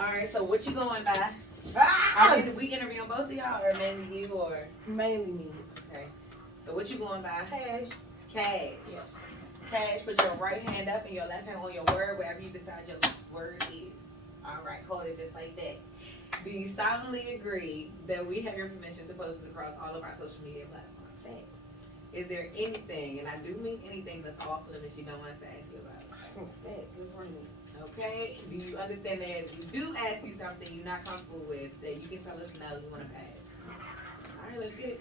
Alright, so what you going by? We interviewing both of y'all or mainly you or? Mainly me. Okay. So what you going by? Kash. Kash. Yeah. Kash, put your right hand up and your left hand on your word, wherever you decide your word is. Alright, hold it just like that. Do you solemnly agree that we have your permission to post this across all of our social media platforms? Thanks. Is there anything, and I do mean anything that's off limits you don't want us to ask you about? Thanks. Let's run it. Okay? Do you understand that if we do ask you something you're not comfortable with, that you can tell us no, you want to pass? Alright, let's get it.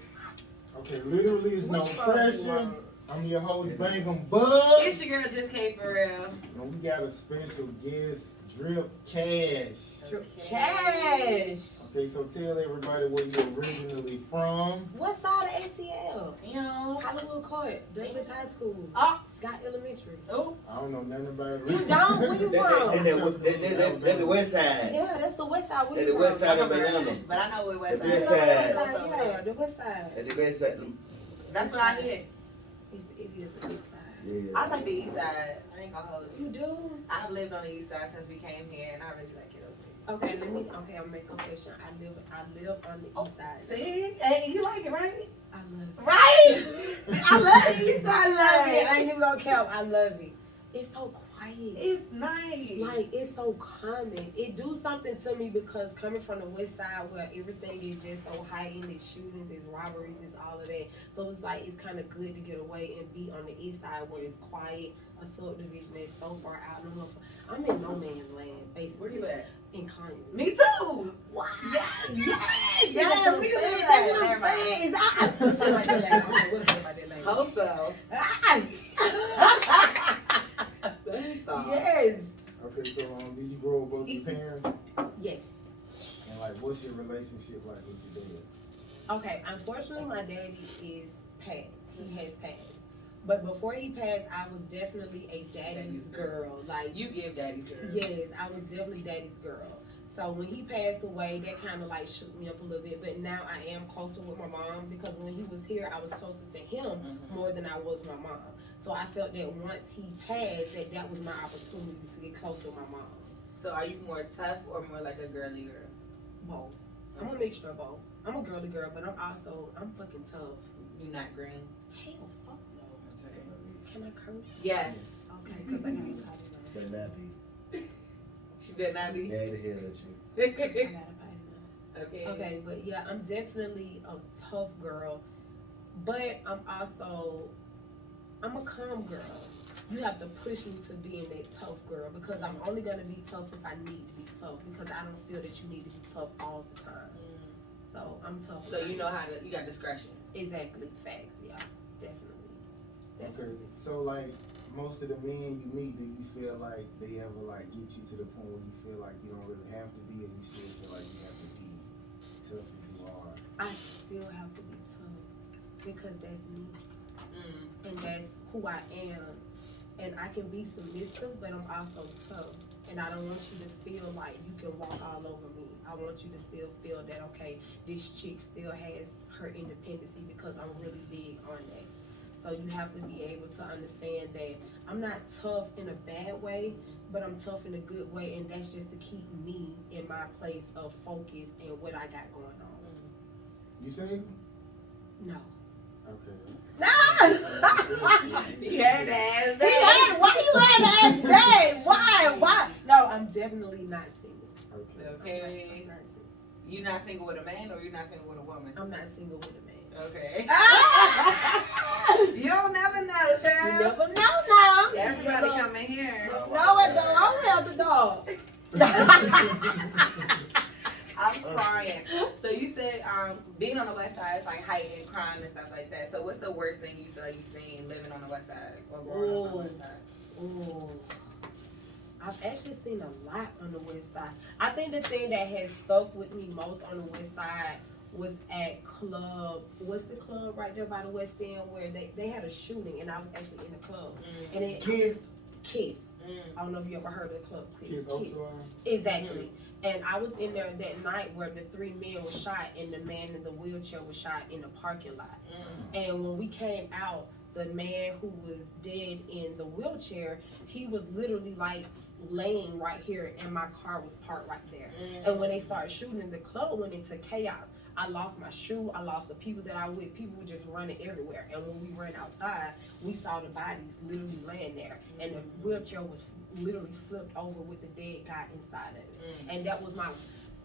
Okay, literally it's no What's pressure. wrong? I'm your host, Bangem Bugg. It's your girl, Just K for real. And we got a special guest, Drip Kash. Kash. Okay, so tell everybody where you originally from. What side of ATL? Yo. Hollywood Court, Davis High School, Oh. Scott Elementary. Oh. I don't know nothing about it. You don't? Where you from? That's the west side. Yeah, that's the west side. Where That's you the from? west side of Atlanta. But I know where West The Side west is. side. What's over Yeah, there? the west side. That's the west side. That's what I hear. It is the east side. Yeah. I like the east side. I ain't gonna hold you. You do? I've lived on the east side since we came here, and I really like it over Okay, I'm gonna make a confession. I live on the east side. there. See? Hey, you like it, right? I love it. Right? I love the east I side. love it. I ain't even gonna count. I love it. It's so quiet. It's nice. Like, it's so calming. It do something to me because coming from the west side where everything is just so heightened, it's shootings, it's robberies, it's all of that. So it's like, it's kind of good to get away and be on the east side where it's quiet, a subdivision that's so far out. I'm in no man's land, basically. Where you at? In Kanye. Me too. Wow. Yes. Yes, we can say that. That's what I'm saying. What's up about that language? Hope so. Ah! Let me stop. Yes. Okay, so did you grow up with both your parents? Yes. And like, what's your relationship like with your dad? Okay, unfortunately, my daddy is passed. He has passed. But before he passed, I was definitely a daddy's girl. Like, You give daddy's girl. yes, I was definitely daddy's girl. So when he passed away, that kind of like shook me up a little bit. But now I am closer with my mom because when he was here, I was closer to him more than I was my mom. So I felt that once he passed, that was my opportunity to get closer to my mom. So are you more tough or more like a girly girl? Both. I'm a mixture of both. I'm a girly girl, but I'm fucking tough. You not green? Hell, fuck no. Can I curse? Yes. Okay, because I can't call you Better not be. She better not be. Mad the hell at you. I gotta fight him. Okay. Okay, but yeah, I'm definitely a tough girl, but I'm a calm girl. You have to push me to being that tough girl because I'm only gonna be tough if I need to be tough because I don't feel that you need to be tough all the time. So I'm tough. So you know how to, you got discretion. Exactly, facts, yeah, definitely. Okay, so like most of the men you meet, do you feel like they ever like get you to the point where you feel like you don't really have to be, or you still feel like you have to be tough as you are? I still have to be tough because that's me and that's who I am. And I can be submissive, but I'm also tough. And I don't want you to feel like you can walk all over me. I want you to still feel that, okay, this chick still has her independency because I'm really big on that. So you have to be able to understand that I'm not tough in a bad way, but I'm tough in a good way. And that's just to keep me in my place of focus and what I got going on. You say? No. Okay. He had to ask Why you had to ask that? Why? No, I'm definitely not single. Okay. Okay. I'm not single. You not single with a man or you not single with a woman? I'm not single with a man. Okay. You don't never know, You child. never know now. Everybody come in here. No, it don't. I'm out the dog. I'm crying. So you said being on the west side is like heightened crime and stuff like that. So what's the worst thing you feel like you've seen living on the west side or growing up on the west side? Ooh. I've actually seen a lot on the west side. I think the thing that has stuck with me most on the west side was at club. What's the club right there by the West End where they had a shooting and I was actually in the club. And it Kiss. I don't know if you ever heard of the club. Kids Exactly. And I was in there that night where the 3 men were shot and the man in the wheelchair was shot in the parking lot. And when we came out, the man who was dead in the wheelchair, he was literally like laying right here, and my car was parked right there. And when they started shooting, the club went into chaos. I lost my shoe. I lost the people that I with. People were just running everywhere. And when we ran outside, we saw the bodies literally laying there, and the wheelchair was literally flipped over with the dead guy inside of it. And that was my,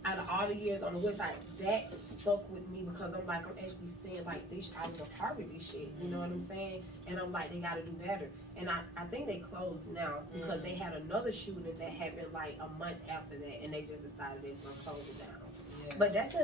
out of all the years on the west side, that stuck with me because I'm like, I'm actually seeing like this, I was a part of this shit, you know what I'm saying? And I'm like, they gotta do better. And I think they closed now because they had another shooting that happened like a month after that, and they just decided they was gonna close it down. But that's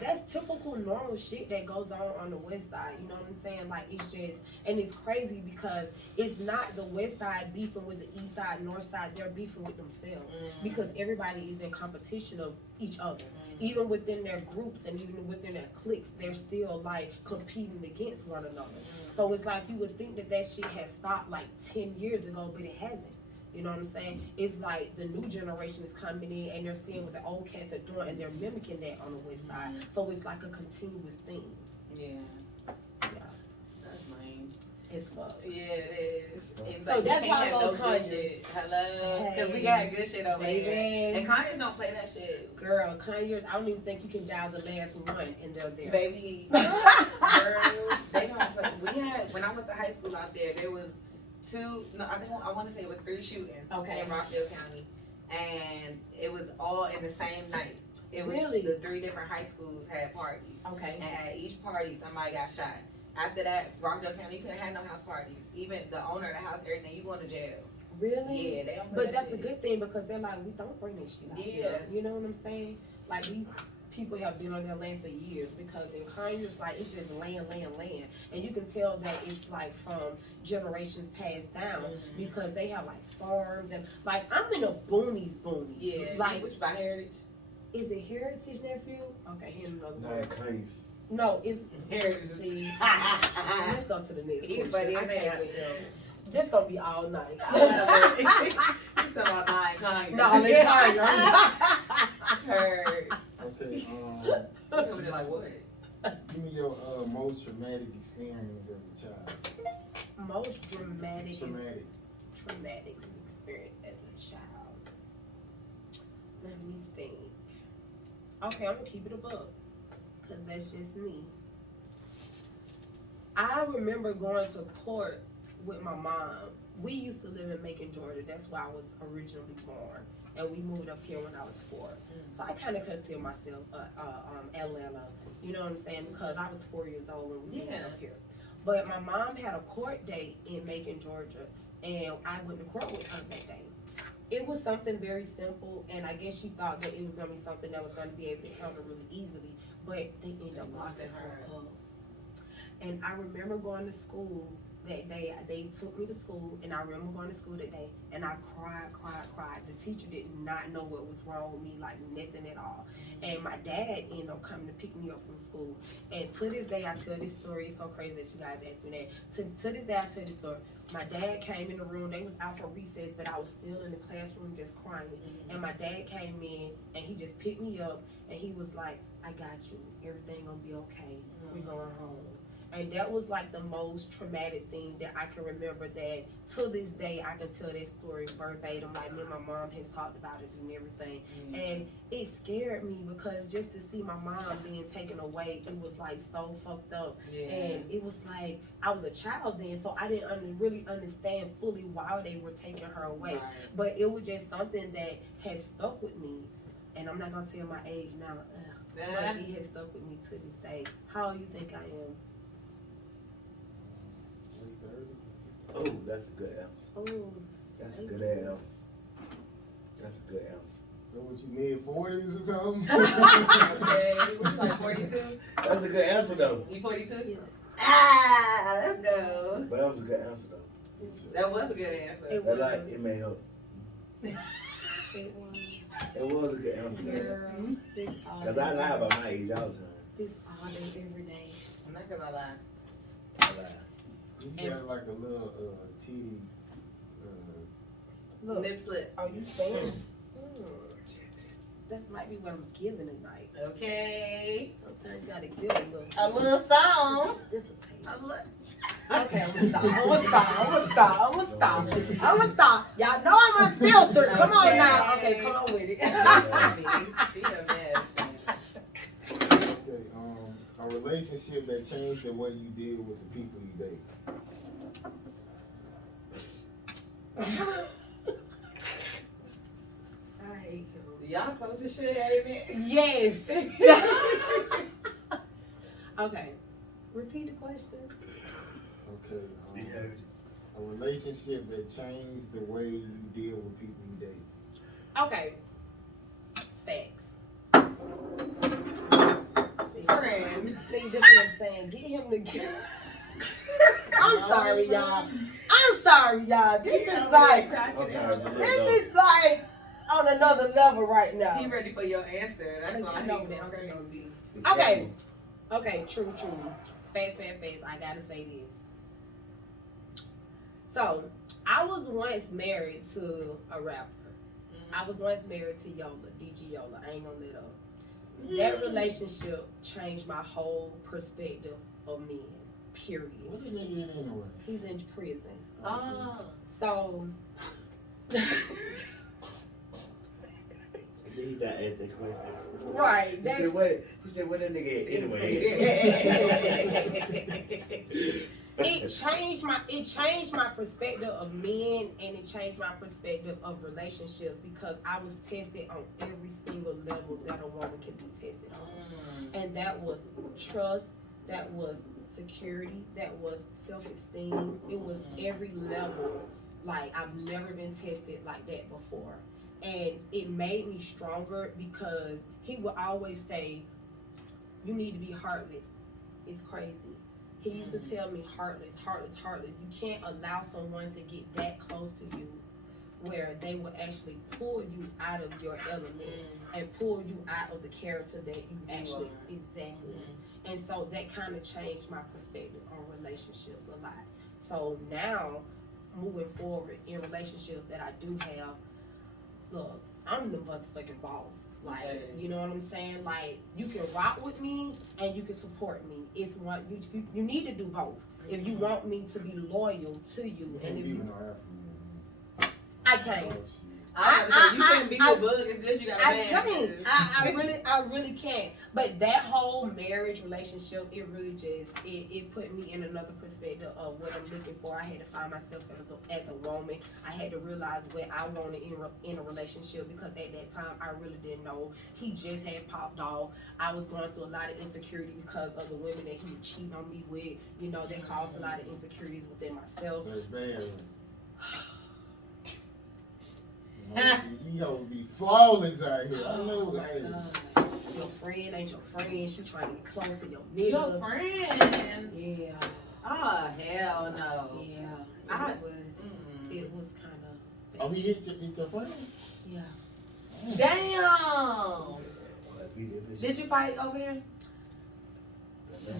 that's typical normal shit that goes on the west side, you know what I'm saying? Like, it's just, and it's crazy because it's not the west side beefing with the east side, north side, they're beefing with themselves because everybody is in competition of each other. Even within their groups and even within their cliques, they're still like competing against one another. So it's like you would think that shit has stopped like 10 years ago, but it hasn't. You know what I'm saying? It's like the new generation is coming in and they're seeing what the old cats are doing and they're mimicking that on the west side. So it's like a continuous thing. Yeah. That's lame. It's fuck. Yeah, it is. It's So like, that's you why I can't have love no good Kanye. shit. Hello? Because we Hey, got good shit over baby. here. And Kanye don't play that shit. Girl, Kanye's, I don't even think you can dial the last one and they're there. Baby. Girl, they don't play. We had, when I went to high school out there was I want to say it was 3 shootings in Rockdale County. And it was all in the same night. It was Really? the 3 different high schools had parties. Okay. And at each party, somebody got shot. After that, Rockdale County, you couldn't have no house parties. Even the owner of the house, everything, you going to jail. Really? Yeah, they don't play But that that's a shit. good thing because they're like, we don't bring that shit out here. You know what I'm saying? Like, these people have been on their land for years because in Kanye's, like, it's just land. And you can tell that it's like from generations passed down because they have like farms and like, I'm in a boonies. Yeah, Like, which by heritage? is it Heritage, nephew? Okay, here's another No, one. Kashs. No, it's Heritage. See, let's go to the next He's question. funny I as can't hell. with him. This gonna be all night. You talking about Kanye? No, I'm Kanye. Heard. Okay, You over there like what? give me your most traumatic experience as a child. Most traumatic Traumatic. experience as a child. Let me think. Okay, I'm gonna keep it a buck, cause that's just me. I remember going to court with my mom. We used to live in Macon, Georgia. That's where I was originally born, and we moved up here when I was 4. So I kind of consider myself Atlanta. You know what I'm saying? Because I was 4 years old when we moved up here. But my mom had a court date in Macon, Georgia, and I went to court with her that day. It was something very simple, and I guess she thought that it was going to be something that was going to be able to handle really easily, but they ended up locking her up. And I remember going to school that day. They took me to school, and I remember going to school that day, and I cried. The teacher did not know what was wrong with me, like nothing at all. And my dad ended up coming to pick me up from school. And to this day, I tell this story. It's so crazy that you guys asked me that. To this day, I tell this story. My dad came in the room. They was out for recess, but I was still in the classroom just crying. And my dad came in, and he just picked me up, and he was like, I got you. Everything gonna be okay. We're going home. And that was like the most traumatic thing that I can remember, that to this day I can tell that story verbatim. Like, me and my mom has talked about it and everything. And it scared me because just to see my mom being taken away, it was like so fucked up. And it was like, I was a child then, so I didn't really understand fully why they were taking her away. But it was just something that has stuck with me. And I'm not gonna tell my age now, but it has stuck with me to this day. How old you think I am? Oh, that's a good answer. Oh, That's a good answer. That's a good answer. So what, you mid-40s or something? Okay, what, you like 42? That's a good answer though. You 42? yeah. Ah, let's go. But that was a good answer though. That was a good answer. It That was. like it may help. It was. It was a good answer though. Girl, this all Cause day. I lie about my age all the time. This all day, every day. I'm not gonna lie. I lie. You got like a little titty. Look, Nip slip. are you saying? That might be what I'm giving tonight. Okay. Sometimes you gotta give a little. A little song. Just a taste. Okay, I'm gonna stop. Y'all know I'm unfiltered. Come on now. Okay, come on with it. She a mess. Okay, a relationship that changed the way you deal with the people you date. I hate him. Y'all close to shit, ain't it? Yes. Okay. Repeat the question. Okay, a relationship that changed the way you deal with people you date. Okay. Facts. Friend. See, this is what I'm saying. Get him together. I'm sorry, y'all. This is like, this is like on another level right now. He ready for your answer. That's why I he know going that. crazy. Okay. Okay, true. Fast. I gotta say this. So, I was once married to a rapper. I was once married to Youre, DJ Youre. I ain't gonna let up. That relationship changed my whole perspective of men. Period. What the nigga in anyway? He's in prison. Oh. So. He got asked that question. Right. He said, what that nigga at anyway? It changed my perspective of men, and it changed my perspective of relationships because I was tested on every single level that a woman can be tested on. And that was trust, that was security, that was self-esteem. It was every level. Like, I've never been tested like that before. And it made me stronger because he would always say, you need to be heartless. It's crazy. He used to tell me heartless. You can't allow someone to get that close to you where they will actually pull you out of your element and pull you out of the character that you actually, exactly. And so that kind of changed my perspective on relationships a lot. So now, moving forward in relationships that I do have, look, I'm the motherfucking boss. Like, you know what I'm saying? Like, you can rock with me and you can support me. It's what you need to do both. If you want me to be loyal to you, and if you, I can't. You can't be with Bug. It's good you got a man. I can't. I really can't. But that whole marriage relationship, it really just it put me in another perspective of what I'm looking for. I had to find myself as a woman. I had to realize what I wanted in a relationship because at that time I really didn't know. He just had popped off. I was going through a lot of insecurity because of the women that he would cheat on me with. You know, that caused a lot of insecurities within myself. That's bad. You gonna be flawless out here. I know that. Your friend ain't your friend. She trying to get close to your nigga. Your friends. Yeah. Oh, hell no. Yeah. It was kind of. Oh, he hit your friend? Yeah. Damn. Did you fight over here?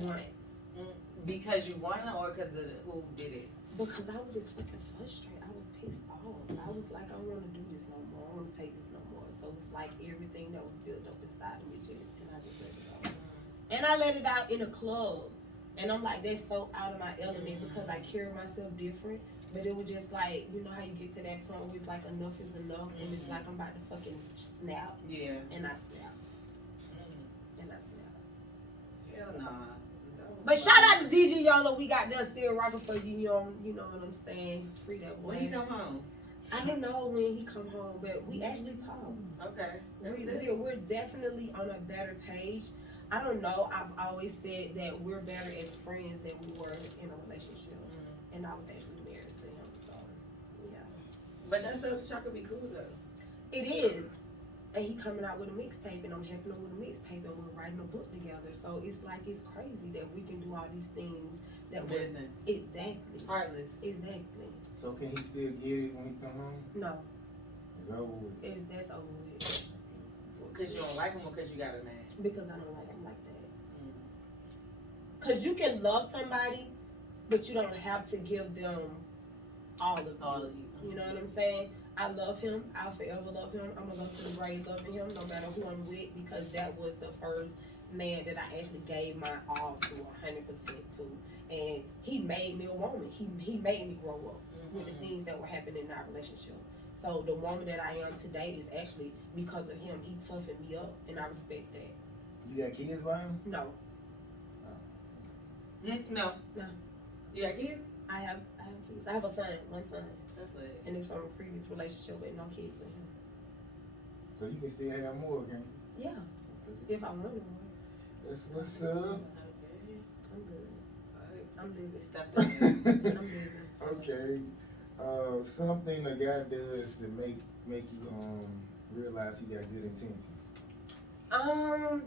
Once. Because you won or because of who did it? Because I was just freaking frustrated. I was pissed off. I was like, I don't want to do this no more. I don't want to take this no more. So it's like everything that was built up inside of me and I just let it go. And I let it out in a club. And I'm like, that's so out of my element because I carry myself different. But it was just like, you know how you get to that point where it's like enough is enough. And it's like I'm about to fucking snap. Yeah. And I snap. And I snap. Hell nah. But shout out to DJ Youre. We got that still rocking for you. You know what I'm saying? Free that boy. When he come home? I don't know when he come home, but we actually talk. Okay. We're definitely on a better page. I don't know. I've always said that we're better as friends than we were in a relationship. And I was actually married to him, so yeah. But that's so y'all could be cool though. It is. And he coming out with a mixtape, and I'm helping him with a mixtape, and we're writing a book together. So it's like it's crazy that we can do all these things that business. Exactly. Heartless. Exactly. So can he still get it when he come home? No. It's over with. That's over with. Because you don't like him or because you got a man? Because I don't like him like that. Because you can love somebody, but you don't have to give them all of you. You know what I'm saying? I love him. I'll forever love him. I'm going to go to the grave loving him no matter who I'm with because that was the first man that I actually gave my all to 100% to. and he made me a woman. He made me grow up with the things that were happening in our relationship. So the woman that I am today is actually because of him. He toughened me up, and I respect that. You got kids by him? No, No. No. You got kids? I have kids. I have a son, one son, That's lit. and it's from a previous relationship with no kids with him. So you can still have more, can't you? Yeah, Okay. if I wanted one, That's what's up. Okay. I'm good. I'm living. It's stuff to do. I'm living. Okay. Something a guy does to make you realize he got good intentions. I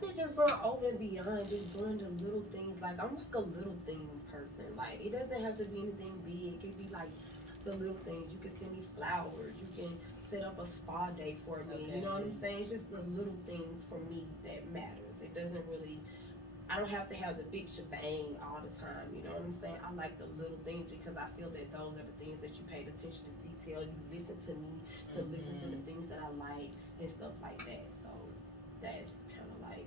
think just going over and beyond, just doing the little things. Like, I'm like a little things person. Like, it doesn't have to be anything big. It could be like the little things. You can send me flowers. You can set up a spa day for me. Okay. You know what I'm saying? It's just the little things for me that matters. It doesn't really, I don't have to have the big shebang all the time. You know what I'm saying? I like the little things because I feel that those are the things that you paid attention to detail. You listen to me to listen to the things that I like and stuff like that. So that's kind of like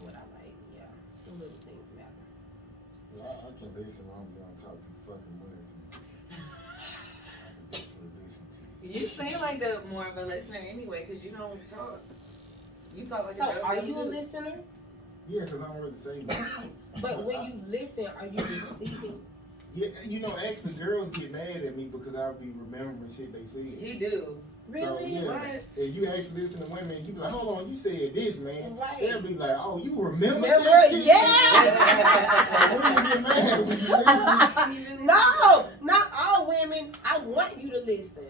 what I like. Yeah, the little things matter. Yeah, I can listen as long as you don't talk too fucking much to me. I can definitely listen to you. You seem like the more of a listener anyway, because you don't talk. You talk like So a are you a listener? Yeah, because I don't really say much. But when you listen, are you receiving? Yeah, you know, actually, girls get mad at me because I'll be remembering shit they said. He do. So, Really? yeah, What? if you actually listen to women, you be like, hold on, you said this, man. Right. They'll be like, oh, you remember Remember? that shit? Yeah. Women get mad when you listen. No, not all women. I want you to listen.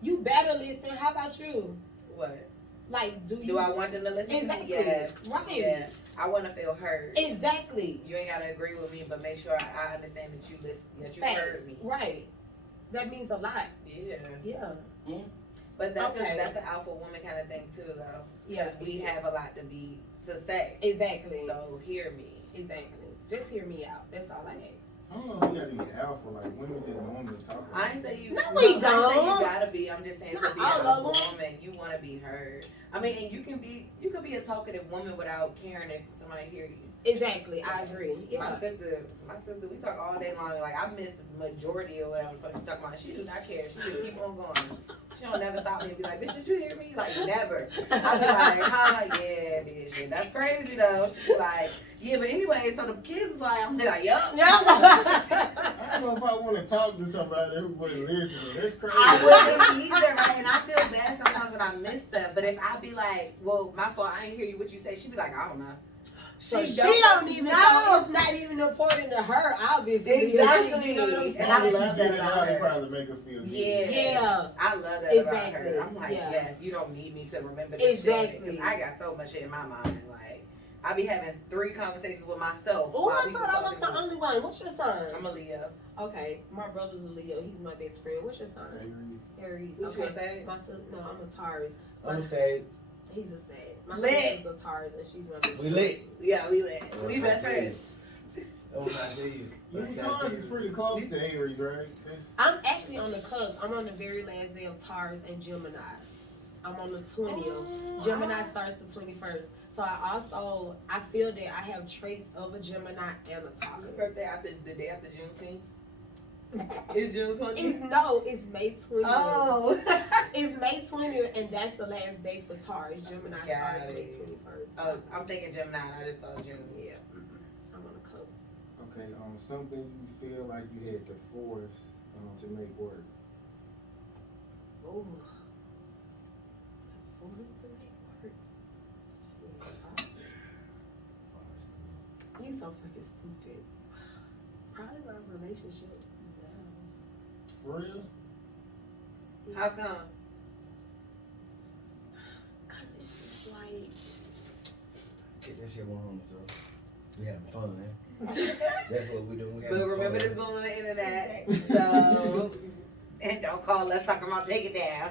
You better listen. How about you? What? Like, do you? Do I want them to listen? Exactly. Yes. Right. Yeah. I want to feel heard. Exactly. You ain't gotta agree with me, but make sure I understand that you listen, that you Facts. heard me. Right. That means a lot. Yeah. Yeah. But that's Okay. that's an alpha woman kind of thing too, though. Yeah. Because we have a lot to say. Exactly. So hear me. Exactly. Just hear me out. That's all I ask. I don't know if you gotta be alpha, like women just normally talk. I ain't say you. No, I we ain't say don't. you gotta be. I'm just saying to Not be all an of alpha them. woman, you want to be heard. I mean, and you could be a talkative woman without caring if somebody hear you. Exactly. I agree. My Yeah. sister, we talk all day long. Like I miss majority or whatever the fuck she's talking about. She do not care. She just keep on going. She don't never stop me and be like, bitch, did you hear me? Like never. I be like, huh, yeah, bitch. Yeah, that's crazy though. She be like, yeah, but anyway, so the kids was like, I'm like, yup. I don't know if I want to talk to somebody who wasn't listening. That's crazy. I wouldn't either, right? And I feel bad sometimes when I miss stuff. But if I be like, well, my fault, I ain't hear you what you say, she be like, I don't know. So she don't even know. It's not even important to her, obviously. Exactly. You know what I'm saying? And I If she love get that it about out, it her. probably make her feel good. Yeah. Yeah. I love that about Exactly. her. I'm like, Yeah. yes, you don't need me to remember this Exactly. shit. Because I got so much shit in my mind. Like, I be having 3 conversations with myself. Oh, while I we thought I was talking. the only one. What's your son? I'm a Leo. Okay, my brother's a Leo. He's my best friend. What's your son? Aries. What you Okay. say? My sister, no, I'm a Taurus. I'm saying, He's a Sag. My Lit. sister's a Taurus, and she's my best we friend. lit. Yeah, we lit. We best friends. That was I tell you. You Taurus is pretty close to Aries, right? That's- I'm actually on the cusp. I'm on the very last day of Taurus and Gemini. I'm on the 20th. Oh, Gemini starts the 21st. So I feel that I have traits of a Gemini and a Your Taurus. birthday after the day after Juneteenth? It's June 20th? It's May 20th. Oh. It's May 20th, and that's the last day for Taurus. Gemini Got starts May it. 21st. Oh, I'm thinking Gemini. I just thought June. Yeah. I'm on the cusp. Okay, something you feel like you had to force to make work. Ooh. To force to make work. Shit. You so fucking stupid. Probably my relationship now. For real? How come? Cause it's just like Get that shit on, so we having fun, man. That's what we do. We But having remember fun. this going on the internet. Exactly. So, and don't call us talking about take it down.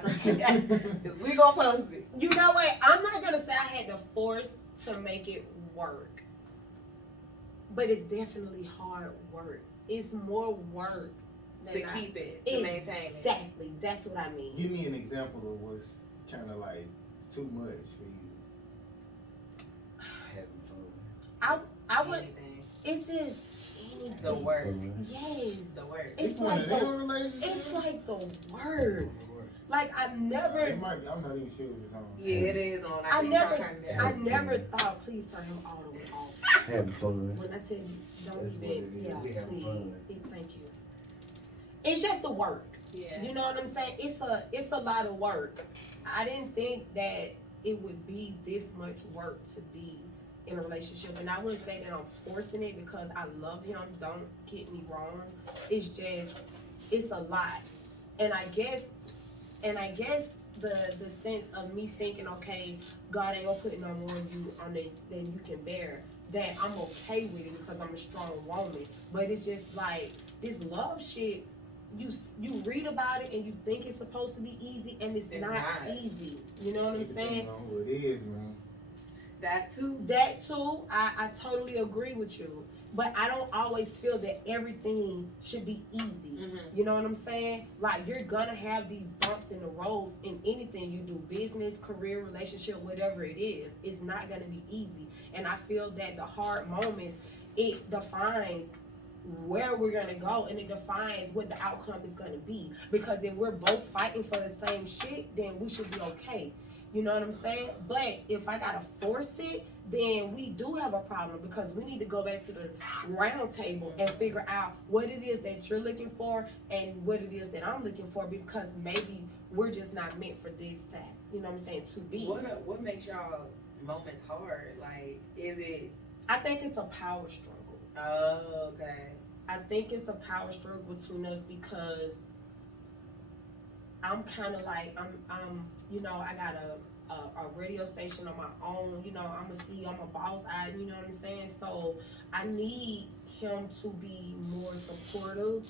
Cause we gonna post it. You know what? I'm not gonna say I had to force to make it work. But it's definitely hard work. It's more work To than keep it, to maintain it. Exactly. That's what I mean. Give me an example of what's kind of like it's too much for you. Having fun. I would. Anything. It's just anything. The word. Yes. The word. It's one like of them the, relationships. it's like the word. Like I It never, might be. I'm not even sure if it's on. Yeah, it is on. I think never, y'all turned it I down. never thought, please turn him all the way off. Having fun. When I tell you, don't That's what even, it is. yeah, We having please, fun. thank you. It's just the work. Yeah. You know what I'm saying? It's a lot of work. I didn't think that it would be this much work to be in a relationship, and I wouldn't say that I'm forcing it because I love him. Don't get me wrong. It's just it's a lot, and I guess the sense of me thinking, okay, God ain't gonna put no more of you on it than you can bear. That I'm okay with it because I'm a strong woman. But it's just like this love shit. You read about it and you think it's supposed to be easy, and it's not easy. You know what I'm saying? Depending on who it is, man. That too. That too, I totally agree with you. But I don't always feel that everything should be easy. Mm-hmm. You know what I'm saying? Like you're gonna have these bumps in the roads in anything you do, business, career, relationship, whatever it is. It's not gonna be easy. And I feel that the hard moments, it defines where we're gonna go, and it defines what the outcome is gonna be. Because if we're both fighting for the same shit, then we should be okay. You know what I'm saying? But if I gotta force it, then we do have a problem because we need to go back to the round table and figure out what it is that you're looking for and what it is that I'm looking for, because maybe we're just not meant for this to, you know what I'm saying, to be. What makes y'all moments hard? Like, is it? I think it's a power struggle. Oh, okay. I think it's a power struggle between us because I'm kind of like I'm you know, I got a radio station on my own. You know, I'm a CEO, I'm a boss. You know what I'm saying. So I need him to be more supportive,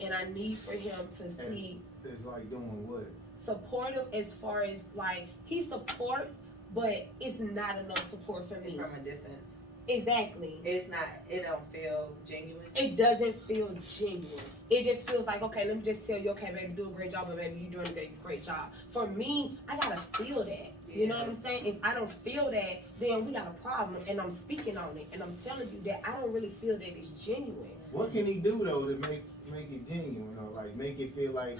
and I need for him to see. It's like doing what? Supportive as far as like he supports, but it's not enough support for me. From a distance. Exactly. It's not. It don't feel genuine. It doesn't feel genuine. It just feels like, okay, let me just tell you, okay, baby, do a great job, but baby, you're doing a great job. For me, I gotta feel that. Yeah. You know what I'm saying? If I don't feel that, then we got a problem, and I'm speaking on it, and I'm telling you that I don't really feel that it's genuine. What can he do though to make it genuine? Or like make it feel like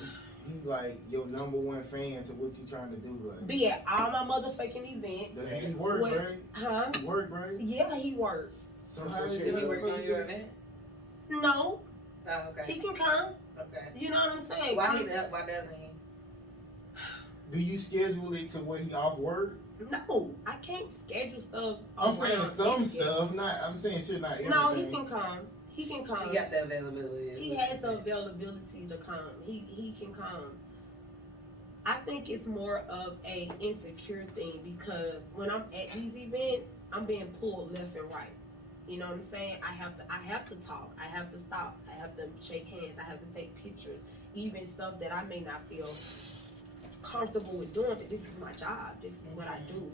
he like your number one fan to what you trying to do? Like, Be at all my motherfucking events. does he work, What- right? Huh? He work, right? Yeah, he works. So how is Is he working on your event? No, Oh, okay. he can come. Okay. You know what I'm saying? Why Come- Why doesn't he? Do you schedule it to where he off work? No, I can't schedule stuff. I'm saying around some his schedule. stuff. Not. I'm saying shit. Not everything. No, he can come. He can come. He got the availability. He has the availability to come. He can come. I think it's more of a insecure thing because when I'm at these events, I'm being pulled left and right. You know what I'm saying? I have to talk. I have to stop. I have to shake hands. I have to take pictures. Even stuff that I may not feel comfortable with doing, but this is my job. This is what I do.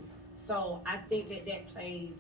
So I think that plays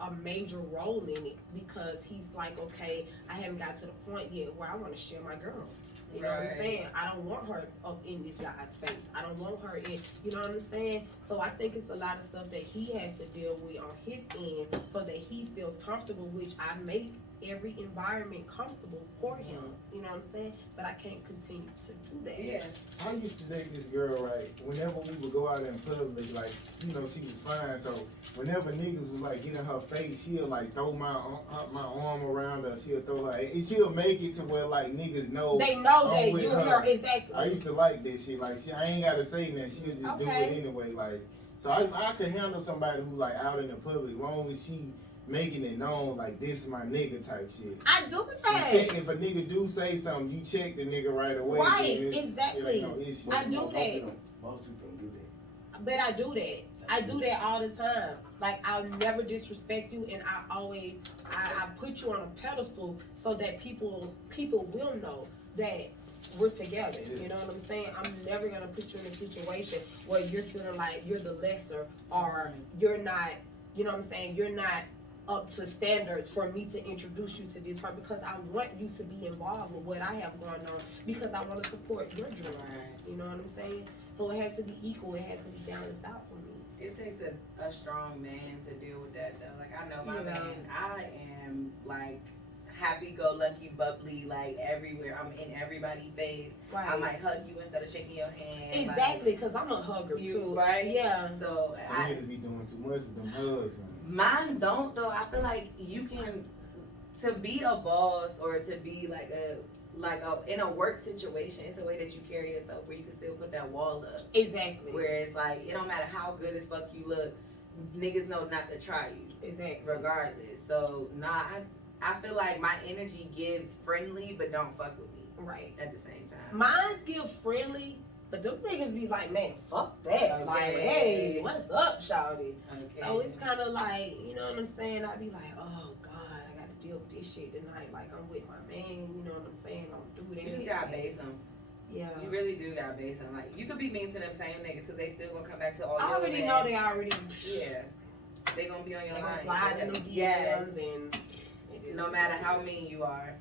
a major role in it because he's like, okay, I haven't got to the point yet where I want to share my girl. You know what I'm Right. saying? I don't want her up in this guy's face. I don't want her in, you know what I'm saying? So I think it's a lot of stuff that he has to deal with on his end so that he feels comfortable, which I make every environment comfortable for him. You know what I'm saying? But I can't continue to do that. Yeah. I used to date this girl, right? Whenever we would go out in public, like, you know, she was fine. So whenever niggas was like getting her face, she'll like throw my arm around her. She'll throw her. She'll make it to where like niggas know. They know I'm that with you're her. here exactly. I used to like that shit. Like, I ain't gotta say that. She'll just do Okay. it anyway. Like, so I could handle somebody who like out in the public, long as she making it known like this is my nigga type shit. I do You that. check, if a nigga do say something, you check the nigga right away. Right, then exactly. it ain't no issue. I do Most that. people don't do that. But I do that. I do that all the time. Like, I'll never disrespect you, and I put you on a pedestal so that people will know that we're together. You know what I'm saying? I'm never gonna put you in a situation where you're feeling like you're the lesser or you're not, you know what I'm saying, you're not up to standards for me to introduce you to this part, because I want you to be involved with what I have going on because I want to support your dream. You know what I'm saying? So it has to be equal. It has to be balanced out for me. It takes a strong man to deal with that though. Like I know my Yeah. man, I am like happy-go-lucky, bubbly, like everywhere. I'm in everybody's face. Right. I might hug you instead of shaking your hand. Exactly, because I'm a hugger too. Right? Yeah. So I niggas be doing too much with them hugs. Mine don't though. I feel like you can, to be a boss or to be like a in a work situation, it's a way that you carry yourself where you can still put that wall up. Exactly. Where it's like it don't matter how good as fuck you look, niggas know not to try you. Exactly. Regardless. So I feel like my energy gives friendly, but don't fuck with me. Right. At the same time. Mine's give friendly, but them niggas be like, man, fuck that. Okay. Like, hey, what's up, shawty? Okay. So it's kind of like, you know what I'm saying? I be like, oh God, I gotta deal with this shit tonight. Like I'm with my man, you know what I'm saying? Don't do that. You just gotta base them. Yeah. You really do gotta base them. Like you could be mean to them same niggas because they still gonna come back to all. I already know they already. Yeah. They gonna be on your They line. gonna slide in them DMs Yes. and. No matter how mean you are.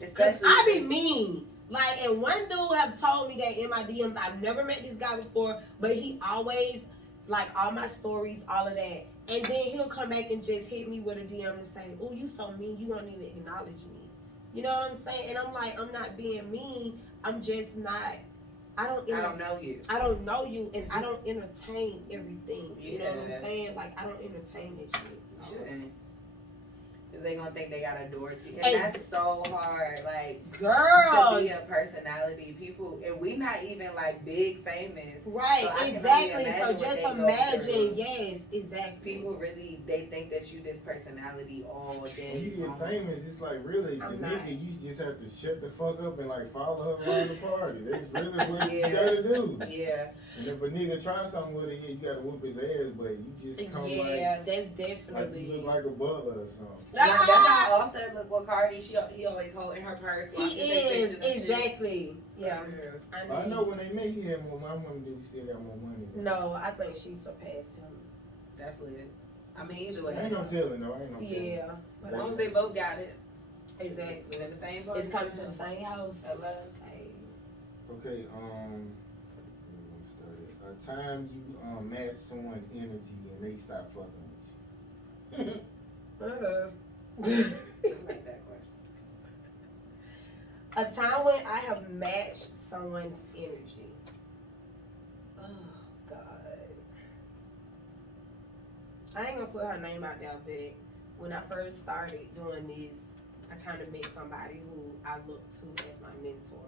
Especially I be mean. Like, and one dude have told me that in my DMs, I've never met this guy before, but he always, like, all my stories, all of that. And then he'll come back and just hit me with a DM and say, oh, you so mean, you won't even acknowledge me. You know what I'm saying? And I'm like, I'm not being mean. I'm just not, I don't know you. I don't know you, and I don't entertain everything. You know what Yeah. I'm saying? Like, I don't entertain that shit. You So. shouldn't. Cause they gonna think they got a door to you. And Hey. that's so hard. Like, Girl. to be a personality. People, and we not even like big famous. Right, So I can exactly. only So imagine just what they go imagine, through. yes, exactly. People really, they think that you this personality all When day. you get famous, it's like really the I'm not. nigga, you just have to shut the fuck up and like follow her around the party. That's really what Yeah. you gotta do. Yeah. And if a nigga try something with it, yeah, you gotta whoop his ass, but you just come Yeah, that's like you definitely. look like a butler or something. Like, that's Ah, how Offset look with Cardi. He always holding her purse. while he she take is, pictures and shit. exactly. Yeah. I know when they met, he had more. My woman did still got more money. No, I think she surpassed him. That's lit. I mean, either I way. ain't no telling though. I ain't no telling. Yeah. As long as they both got it. Exactly. In the same boat. It's coming to the same house. Hello. Hey. Okay. Where we started? A time you match someone's energy and they stop fucking with you. I like that question. A time when I have matched someone's energy. Oh God. I ain't gonna put her name out there, but when I first started doing this, I kind of met somebody who I looked to as my mentor.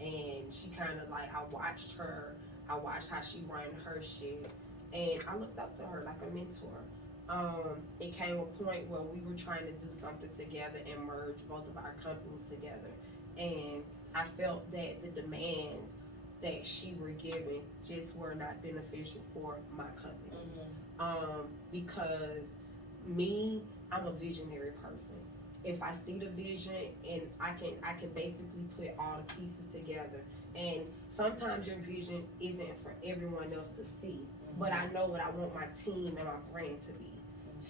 And she kind of like, I watched how she ran her shit, and I looked up to her like a mentor. It came a point where we were trying to do something together and merge both of our companies together. And I felt that the demands that she were giving just were not beneficial for my company. Because me, I'm a visionary person. If I see the vision and I can basically put all the pieces together. And sometimes your vision isn't for everyone else to see, but I know what I want my team and my brand to be.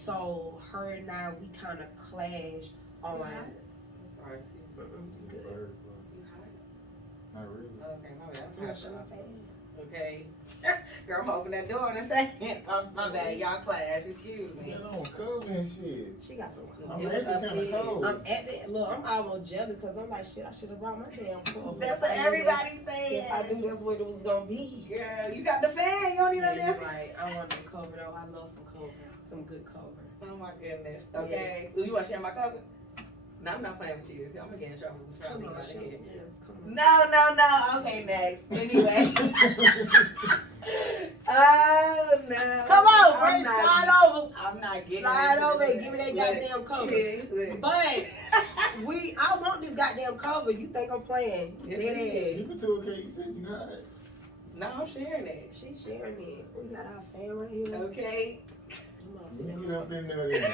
So her and I, we kind of clashed on. Sorry, Good. You hot? Not really. Okay, my bad. I'm a fan. Okay. Girl, I'm open that door in a second. My bad. Y'all clash. Excuse me. Man, I'm cold and shit. She got some I'm cool. actually kind of cold. I'm at the look. I'm almost jealous because I'm like, shit. I should have brought my damn cover. That's what everybody's If saying. I knew that's what it was gonna be. Girl, you got the fan. You don't need no Yeah, damn. you're right. I want the cover though. I love some cover. Some good cover. Oh my goodness. Okay. You want to share my cover? No, I'm not playing with you. I'm gonna get in trouble. Come on, Show show me. me. Yes, come on. No. Okay, next. Anyway. Oh no. Come on, I'm Brent, not- slide over. I'm not getting Slide into over this. and give me that Look, goddamn cover. look. But I want this goddamn cover. You think I'm playing? Yes, Dead it ass. You can tell Kate says you hot. No, I'm sharing it. She sharing it. We got our fan right here. Okay. Let me get up in there then.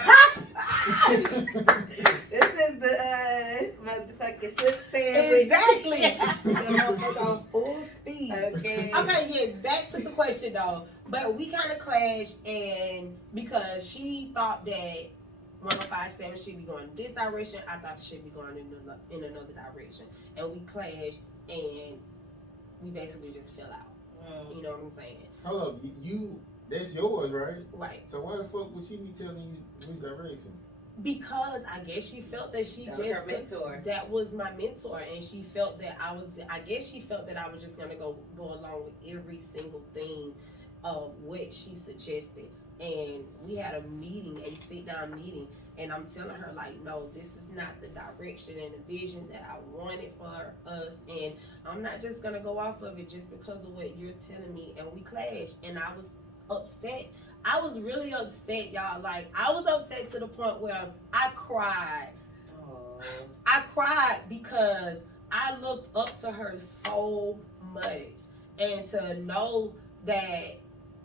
This is the motherfucking silk sandwich. Exactly. That motherfucker on full speed. Okay. Okay, yes, back to the question though. But we kind of clashed, and because she thought that 1057 should be going this direction, I thought it should be going in another direction. And we clashed, and we basically just fell out. You know what I'm saying? Hold up, you that's yours, right? Right. So why the fuck would she be telling you which direction? Because I guess she felt that she That was her mentor. That was my mentor, and she felt that I was. I guess she felt that I was just gonna go along with every single thing of what she suggested. And we had a meeting, a sit down meeting, and I'm telling her like, no, this is not the direction and the vision that I wanted for us, and I'm not just gonna go off of it just because of what you're telling me. And we clashed, and I was upset. I was really upset, y'all. Like, I was upset to the point where I cried. Oh. I cried because I looked up to her so much. And to know that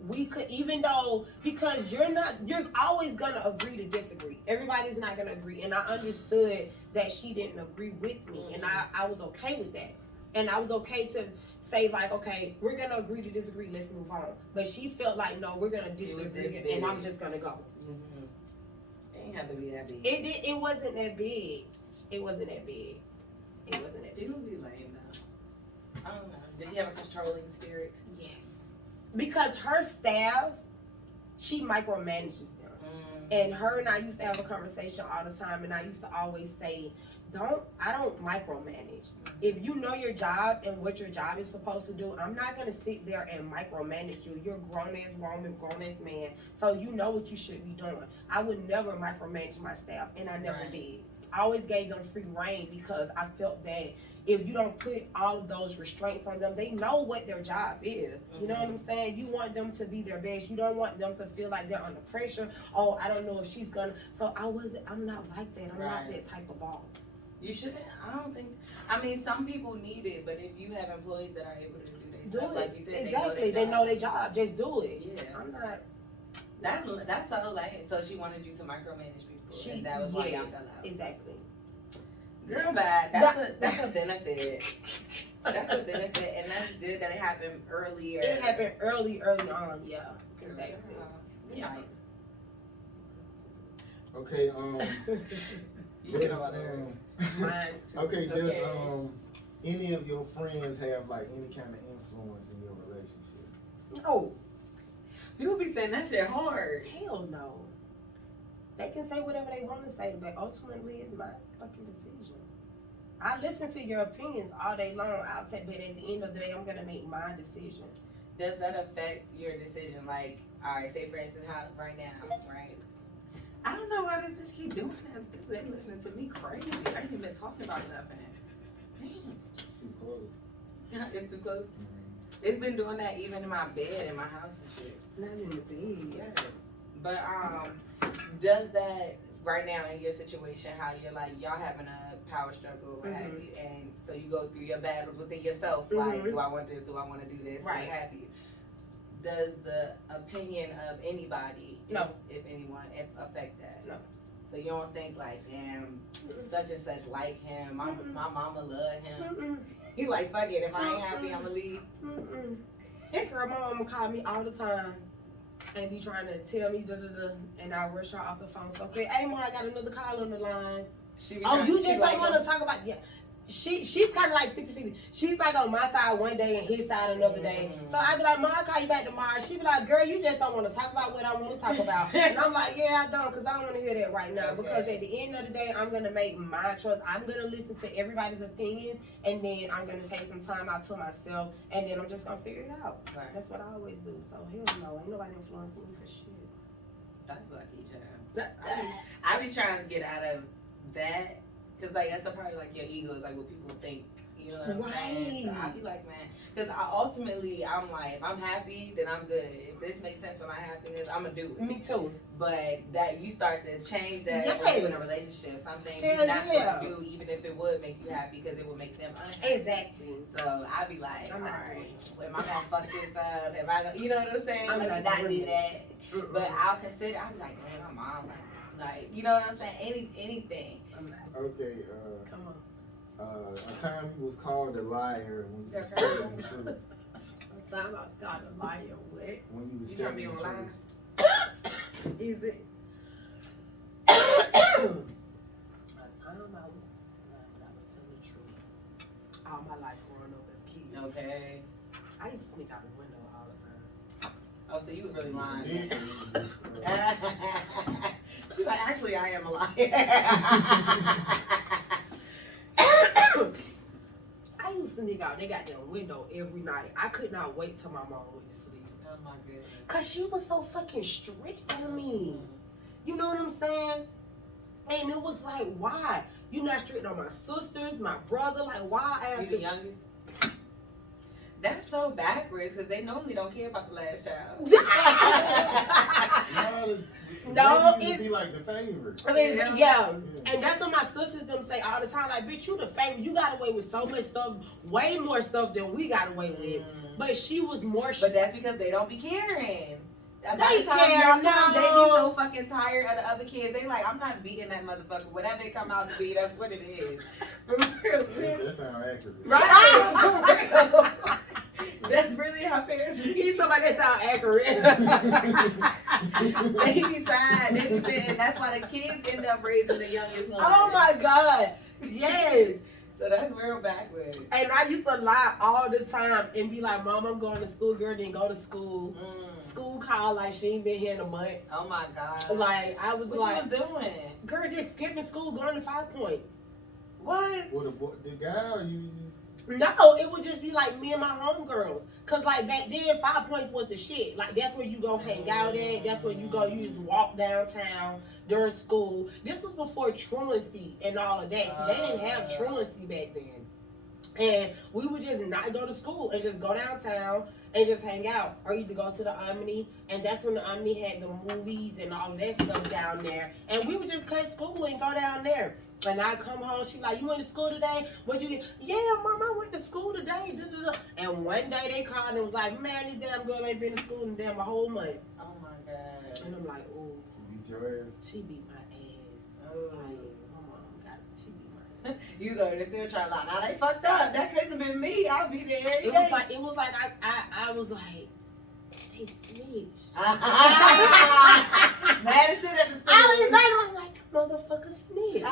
we could, even though, because you're always gonna agree to disagree. Everybody's not gonna agree. And I understood that she didn't agree with me. And I was okay with that. And I was okay to say like, okay, we're gonna agree to disagree, let's move on. But she felt like, no, we're gonna disagree, and I'm just gonna go. Mm-hmm. It didn't have to be that big. It wasn't that big. It wasn't that big. It wasn't that big. People be lame though. I don't know. Did she have a controlling spirit? Yes. Because her staff, she micromanages them. And her and I used to have a conversation all the time, and I used to always say, I don't micromanage. If you know your job and what your job is supposed to do, I'm not gonna sit there and micromanage you. You're a grown ass woman, grown ass man, so you know what you should be doing. I would never micromanage my staff, and I never did. I always gave them free reign because I felt that if you don't put all of those restraints on them, they know what their job is. You know what I'm saying? You want them to be their best. You don't want them to feel like they're under pressure. Oh, I don't know if she's gonna. So I'm not like that. I'm not that type of boss. You shouldn't. I don't think. I mean, some people need it, but if you have employees that are able to do their stuff, like you said, exactly, they know their job. Just do it. Yeah, I'm not. That's so lame. So she wanted you to micromanage people, and that was why y'all fell out. Exactly. Girl, bad. That's a benefit. That's a benefit, and that's good that it happened earlier. It happened early on. Yeah. Exactly. Yeah. Okay. You get all there. Okay, does any of your friends have like any kind of influence in your relationship? No. People be saying that shit hard. Hell no. They can say whatever they want to say, but ultimately it's my fucking decision. I listen to your opinions all day long. I'll take, but at the end of the day, I'm gonna make my decision. Does that affect your decision? Like, all right, say for instance, how right now, right? I don't know why this bitch keep doing that. They listening to me crazy. I ain't even been talking about nothing. Damn. It's too close. It's too close. It's been doing that even in my bed, in my house and shit. Not in the bed. Yes. But does that right now in your situation, how you're like y'all having a power struggle, what have you, and so you go through your battles within yourself, like do I want this, do I want to do this, right? What have you? Does the opinion of anybody, if anyone, affect that? No. So you don't think like, damn, such and such like him, my mama love him. He's like, fuck it, if I ain't happy, I'ma leave. Girl, my mama called me all the time and be trying to tell me and I rush her off the phone so quick. Hey, Mom, I got another call on the line. You just don't want to talk about she's kind of like 50-50. She's like on my side one day and his side another day. So I be like, Mom, I'll call you back tomorrow. She be like, girl, you just don't want to talk about what I want to talk about. And I'm like, yeah, I don't, because I don't want to hear that right now. Because at the end of the day, I'm going to make my choice. I'm going to listen to everybody's opinions, and then I'm going to take some time out to myself, and then I'm just going to figure it out. Right. That's what I always do. So hell no, ain't nobody influencing me for shit. That's lucky, child. I be trying to get out of that. Cause like that's a part of like your ego is like what people think, you know what I'm saying? So I be like, man, cause ultimately I'm like, if I'm happy, then I'm good. If this makes sense for my happiness, I'ma do it. Me too. But that you start to change that when you're in a relationship. Some things you're not gonna do, even if it would make you happy, because it would make them unhappy. Exactly. So I be like, I'm all not right, am I gonna fuck this up? Am I gonna, you know what I'm saying? Let me not do that. But I'll consider. I'll be like, damn, my mom, like, you know what I'm saying? Anything. Okay, come on. A time you was called a liar when you was telling the truth. A time I was called a liar, what? When you was You trying telling to be the on truth. live? Is it? A time I was telling the truth. All my life growing up as a kid. Okay. I used to sneak out the window all the time. Oh, so you was really lying. You was, She She's like, actually, I am a liar. I used to sneak out they got their window every night. I could not wait till my mom went to sleep. Oh my goodness. Cause she was so fucking strict on me. You know what I'm saying? And it was like, why? You not strict on my sisters, my brother, like why You the youngest? That's so backwards because they normally don't care about the last child. No, it's be like the favorite. I mean, yeah. And that's what my sisters them say all the time. Like, bitch, you the favorite. You got away with so much stuff, way more stuff than we got away with. But she was more. But that's because they don't be caring. By They the time care, y'all come, they be no. so fucking tired of the other kids. They like, I'm not beating that motherfucker. Whatever it come out to be, that's what it is. For real, That sounds accurate. right? For real. That's really how parents be. He's somebody that sound accurate. They be tired. They be saying that's why the kids end up raising the youngest one. Oh my God. Yes. So that's real backwards. And I used to lie all the time and be like, Mom, I'm going to school, girl, then go to school. School call like she ain't been here in a month. Oh my God. Like, I was What like, you was doing? girl, just skipping school, going to 5 points. What? Well, the guy or you just. No, it would just be like me and my homegirls. Cause like back then, 5 points was the shit. Like that's where you go hang out at. That's where you go. You just walk downtown during school. This was before truancy and all of that. So they didn't have truancy back then. And we would just not go to school and just go downtown and just hang out, or either go to the Omni. And that's when the Omni had the movies and all that stuff down there. And we would just cut school and go down there. And I come home, she like, you went to school today? What you get? Yeah, Mom, I went to school today. And one day they called and was like, man, this damn girl ain't been to school in damn a whole month. Oh my God. And I'm like, oh, She beat your ass. she beat my ass. Oh. Like, my mom got, she beat my ass. You was over there still trying to lie. Now they fucked up. That couldn't have been me. I'll be there every It day. was like I was like, they snitched. Mad as shit at the school. I'm like, motherfucker snitch.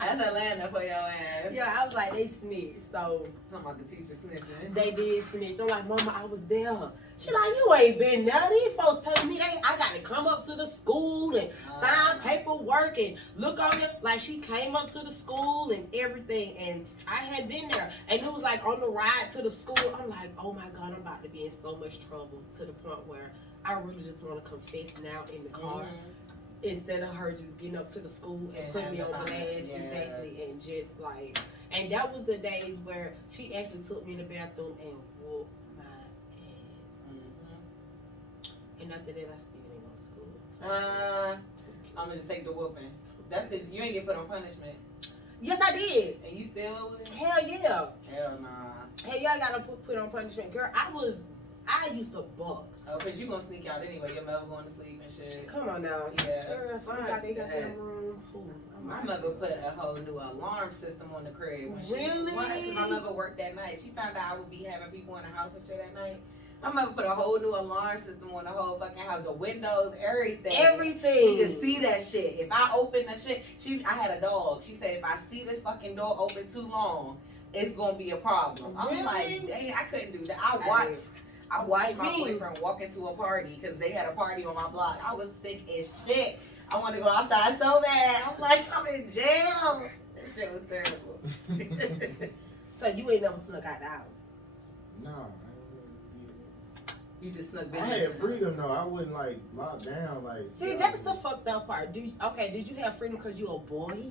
That's Atlanta for your ass. Yeah, I was like, they snitched. So Talking about the teacher snitching. they did snitch. I'm like, Mama, I was there. She like, you ain't been there. These folks telling me I got to come up to the school and sign paperwork and look on it. Like she came up to the school and everything, and I had been there. And it was like on the ride to the school. I'm like, oh my God, I'm about to be in so much trouble to the point where I really just want to confess now in the car. Instead of her just getting up to the school and putting me on blast, exactly, and just like, and that was the days where she actually took me in the bathroom and whooped my ass. And after that, I still didn't go to school. I'm gonna just take the whooping. That's because you ain't get put on punishment. Yes, I did. And you still? Hell yeah. Hell nah. Hell yeah, I got to put on punishment. Girl, I used to buck. Oh, cause you gonna sneak out anyway. Your mother going to sleep and shit. Come on now. Yeah. Girl, they got that room. My mother put a whole new alarm system on the crib. When Really? Because my mother worked that night. She found out I would be having people in the house and shit at night. My mother put a whole new alarm system on the whole fucking house. The windows, everything. Everything. She could see that shit. If I open the shit, I had a dog. She said if I see this fucking door open too long, it's gonna be a problem. I'm Really? like, dang, I couldn't do that. I watched my boyfriend walk into a party because they had a party on my block. I was sick as shit. I wanted to go outside so bad. I'm like, I'm in jail. That shit was terrible. So you ain't never snuck out the house? No, I ain't really did it. You just snuck I had freedom though. I wasn't like locked down like. See, that's the fucked up part. Did you have freedom because you a boy?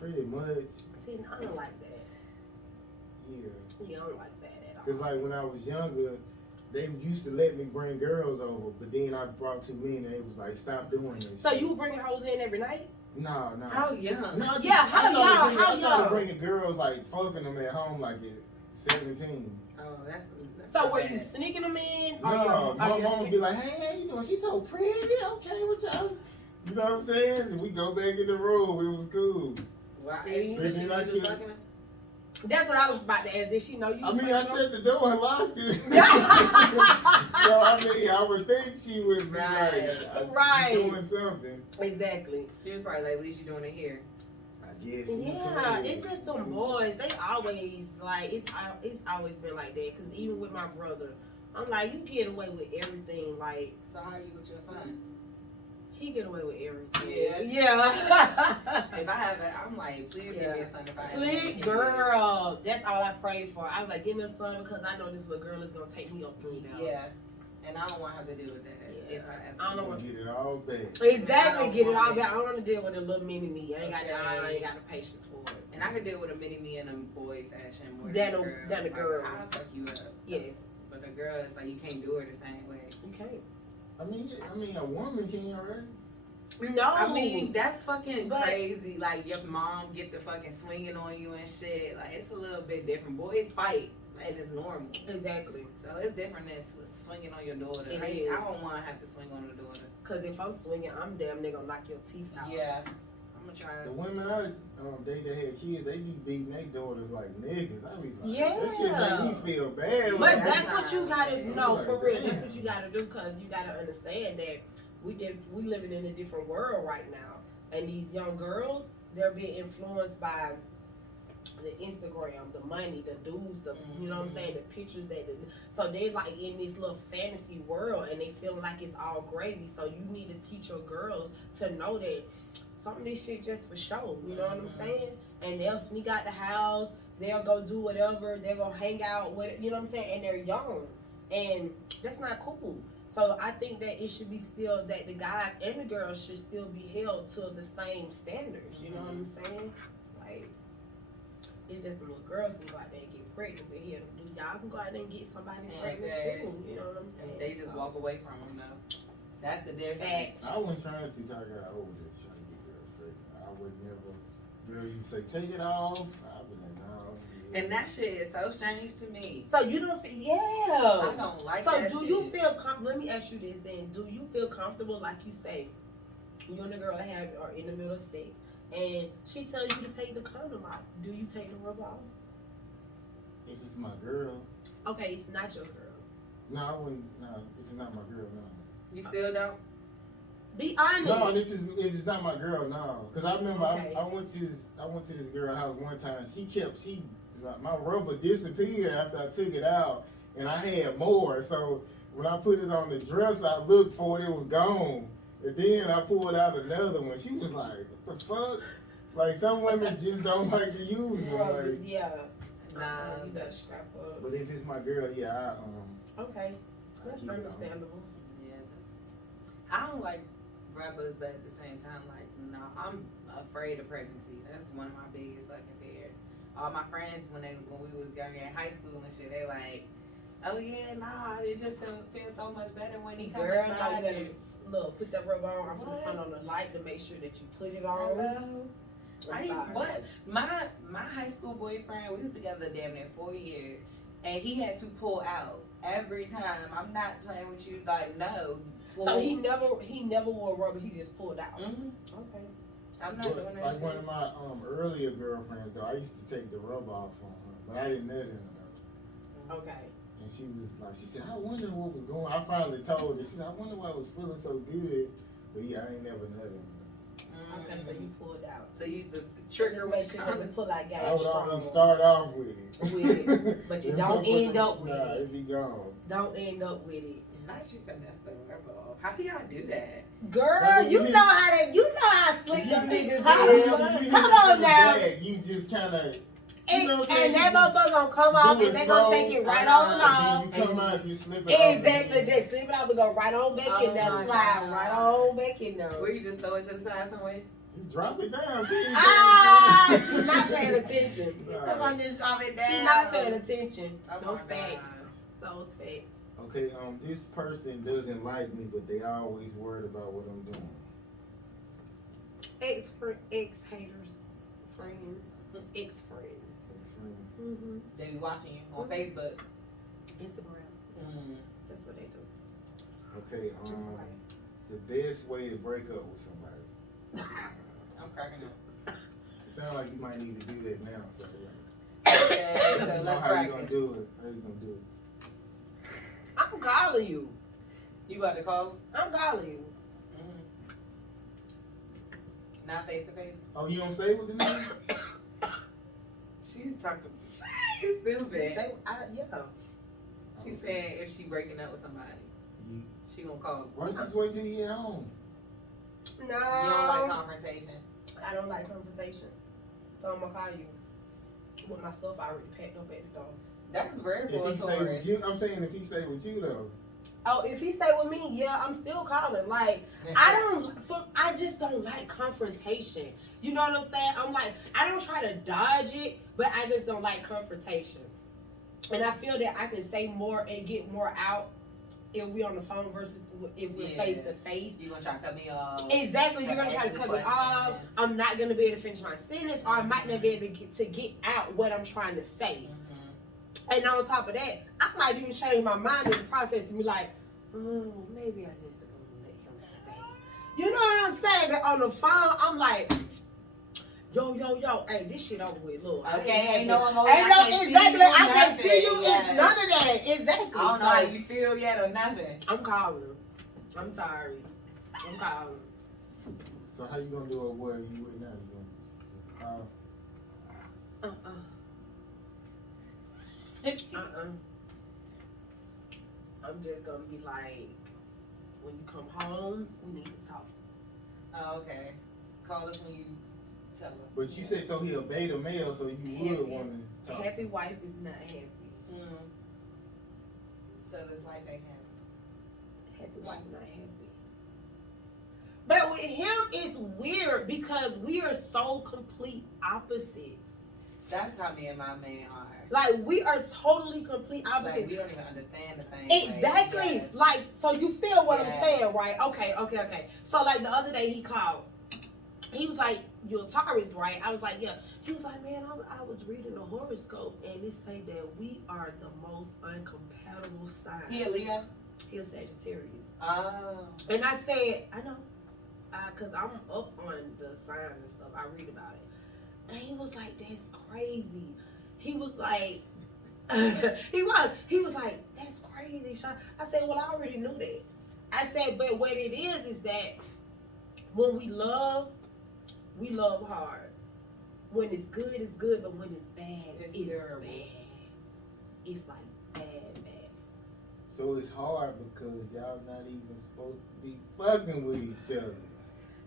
Pretty much. See, I don't like that. Yeah. You don't like that at all. Cause like when I was younger, they used to let me bring girls over, but then I brought too many, and they was like, stop doing this. So you were bringing hoes in every night? No. How young? No, Yeah, how young? I started bringing girls like fucking them at home like at 17. Oh, that's So were bad. you sneaking them in? No, my mom would be like, hey, how you doing? She's so pretty. Okay, what's up? You know what I'm saying? And we go back in the room. It was cool. Wow. See? Did she Like was it. fucking her? That's what I was about to ask. Did she know you? I was mean, I fucking shut the door and locked it. So, them? I mean, I would think she would be like, Right. doing something. Exactly. She was probably like, at least you're doing it here. I guess. Yeah, it's just them boys. They always like it's always been like that. Cause even with my brother, I'm like, you get away with everything. Like, So how are you with your son? He get away with everything. Yeah. Yeah. If I have it, I'm like, please give me a son if I have Please, it. girl. That's all I prayed for. I was like, give me a son because I know this little girl is gonna take me up through now. Yeah. And I don't want to have to deal with that. Yeah. If I ever I don't You want get it all back. Exactly, get it want all it. back. I don't want to deal with a little mini me. I ain't got Okay. the patience for it. And I could deal with a mini me in a boy fashion more Than than a- a girl. than a girl. Like, I'll fuck you up. Yes, But a girl, it's like you can't do her the same way. you can't. I mean, a woman can already. No, I mean, that's fucking But- crazy. Like, your mom get the fucking swinging on you and shit. Like, it's a little bit different. Boys fight, and it's normal. exactly. So it's different than swinging on your daughter. It I is. don't want to have to swing on the daughter. Cause if I'm swinging, I'm damn near gonna knock your teeth out. Yeah. I'm gonna try. The women I date that had kids, they be beating their daughters like niggas. I be like, Yeah. that shit make me feel bad. But Like, that's what you gotta Yeah. know for real. That's Damn. what you gotta do, cause you gotta understand that we living in a different world right now, and these young girls, they're being influenced by the Instagram, the money, the dudes, you know what I'm saying, the pictures so they like in this little fantasy world, and they feeling like it's all gravy. So you need to teach your girls to know that some of this shit just for show. You know what I'm saying? And they'll sneak out the house. They'll go do whatever. They're gonna hang out with, you know what I'm saying? And they're young, and that's not cool. So I think that it should be still that the guys and the girls should still be held to the same standards. You know what I'm saying? Like, it's just the little girls can go out there and get pregnant, but here, y'all can go out there and get somebody pregnant too. You know what I'm saying? They just walk away from them, though. That's the difference. Facts. I wasn't trying to talk out over this trying to get girls pregnant. I would never. Girls, you say take it off. I would like no. Yeah. And that shit is so strange to me. So you don't feel, I don't like So that do shit. you feel let me ask you this then. Do you feel comfortable, like you say, you and the girl are in the middle of sex, and she tells you to take the condom out? Do you take the rubber off? If it's my girl, Okay, it's not your girl. no, I wouldn't. No, if it's not my girl, no. You still don't? Be honest. No, if it's not my girl, no. Cause I remember Okay. I went to this girl's house one time. My rubber disappeared after I took it out, and I had more. So when I put it on the dresser, I looked for it. It was gone. And then I pulled out another one. She was like, "What the fuck?" Like some women just don't like to use them. Rubbers, Like, yeah. Nah. You gotta strap up. but if it's my girl, yeah, Okay, I that's keep it on. understandable. Yeah. I don't like rubbers, but at the same time, like, no, I'm afraid of pregnancy. That's one of my biggest fucking fears. All my friends, when we was younger in high school and shit, they like, oh yeah, nah, it just feels so much better when he comes Girl, no, inside you better you. look. Put that rubber on. I'm gonna turn on the light to make sure that you put it on. Hello? I I'm used, sorry. what? My high school boyfriend, we was together damn near 4 years, and he had to pull out every time. I'm not playing with you, like, no. So he never wore rubber. He just pulled out. Mhm. Okay. I'm not doing But that like shit. one of my earlier girlfriends though, I used to take the rubber off on her, but I didn't nut in her though. Okay. And she was like, she said, I wonder what was going on. I finally told her, she said, I wonder why I was feeling so good. But yeah, I ain't never nut in her. Okay. So you pulled out. So you used to Just trigger make with sure that the pull out game I would strong. always start off with it. With it, but you And don't motherfucker- end up with nah, it. it be gone. Don't end up with it. Not you finesse the rubber off. How do y'all do that? Girl, Like, you you- know how slick them niggas You is. hit Come it on from the now. back, you just kind of, you And, know what I'm saying? and that You just motherfucker gonna come off do and it they gonna slow, take it right on off. and then you come out, you slip it off. Exactly, just slip it off and go right on back in there, Oh my slide God. right on back in there. Where you just throw it to the side somewhere? Just drop it down. She ain't Ah, paying she's not paying attention. Right. Someone just drop it down. She's not paying attention. Oh No my facts. God. Those facts. Okay, this person doesn't like me, but they always worried about what I'm doing. Ex haters, friends, ex friends. Ex-friend. Mm-hmm. They be watching you on Facebook. Instagram. That's what they do. Okay, That's right. the best way to break up with somebody. I'm cracking up. It sounds like you might need to do that now. So, Okay, so you know let's how you practice. gonna do it? How you gonna do it? I'm calling you. You about to call? I'm calling you. Not face to face. Oh, you don't say with the nigga? She's talking. She's stupid. Yeah. She's saying if she breaking up with somebody, You, she gonna call. why don't you just wait till you get home? No. You don't like confrontation. I don't like confrontation. So I'm gonna call you with my stuff already packed up at the door. That's rare If for a he stay Taurus. with you, I'm saying if he stay with you though. Oh, if he stay with me, yeah, I'm still calling. Like, I just don't like confrontation. You know what I'm saying? I'm like, I don't try to dodge it, but I just don't like confrontation. And I feel that I can say more and get more out if we on the phone versus if we're face to face. You gonna try to cut me off? Exactly, you're gonna try to cut me off. I'm not gonna be able to finish my sentence, or I might not be able to get out what I'm trying to say. And on top of that, I might even change my mind in the process to be like, oh, maybe I just gonna let him stay. You know what I'm saying? But on the phone, I'm like, yo, hey, this shit over with, look. Okay, ain't no emotion. Ain't no, exactly, I can't see you, it's none of that. Exactly. I don't know how you feel yet or nothing. I'm calling. I'm sorry. I'm calling. So how you gonna do it where you with now? You gonna I'm just gonna be like, when you come home, we need to talk. Oh, okay. Call us when you tell her. But you say so he a beta male, so you would want to talk. Happy wife is not happy. So this life ain't happy. Happy wife not happy. But with him, it's weird because we are so complete opposites. That's how me and my man are. Like, we are totally complete opposites. Like, we don't even understand the same Exactly. way. Yes. Like, so you feel what Yes. I'm saying, right? Okay. So, like, the other day he called. He was like, you're a Taurus, right? I was like, yeah. He was like, man, I was reading the horoscope, and it say that we are the most uncompatible sign. He a Leo? He a Sagittarius. Oh. And I said, I know. Because I'm up on the signs and stuff. I read about it. And he was like, that's crazy. He was like, he was like, that's crazy, Sean. I said, well, I already knew that. I said, but what it is that when we love hard. When it's good, but when it's bad, it's terrible. bad. It's like bad. So it's hard because y'all not even supposed to be fucking with each other.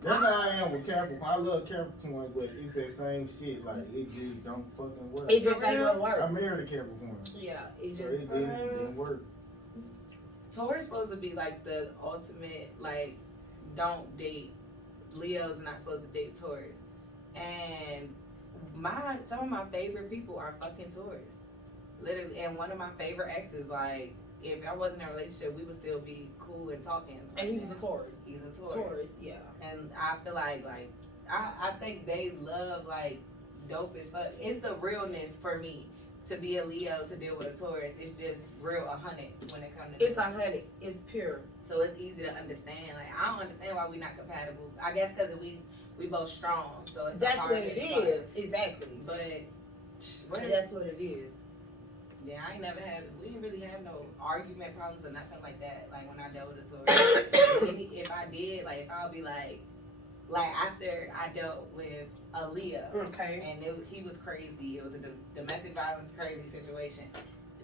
That's how I am with Capricorn. I love Capricorn, but it's that same shit. Like, it just don't fucking work. It just ain't gonna work. I married a Capricorn. Yeah, it So just it didn't work. Taurus supposed to be like the ultimate, like, don't date. Leo's not supposed to date Taurus. And some of my favorite people are fucking Taurus. Literally, and one of my favorite exes, like, if I wasn't in a relationship, we would still be cool and talking. And he was a Taurus. He's a Taurus. Yeah. And I feel like I think they love, like, dope as fuck. It's the realness for me to be a Leo, to deal with a Taurus. It's just real 100 when it comes to It's 100. It's pure. So it's easy to understand. Like, I don't understand why we not compatible. I guess because we both strong. So it's That's what it is. Exactly. But That's what it is. yeah, we didn't really have no argument problems or nothing like that. Like, when I dealt with a Taurus. If I did, like, if I'll be like after I dealt with a Leo. Okay. And he was crazy. It was a domestic violence crazy situation.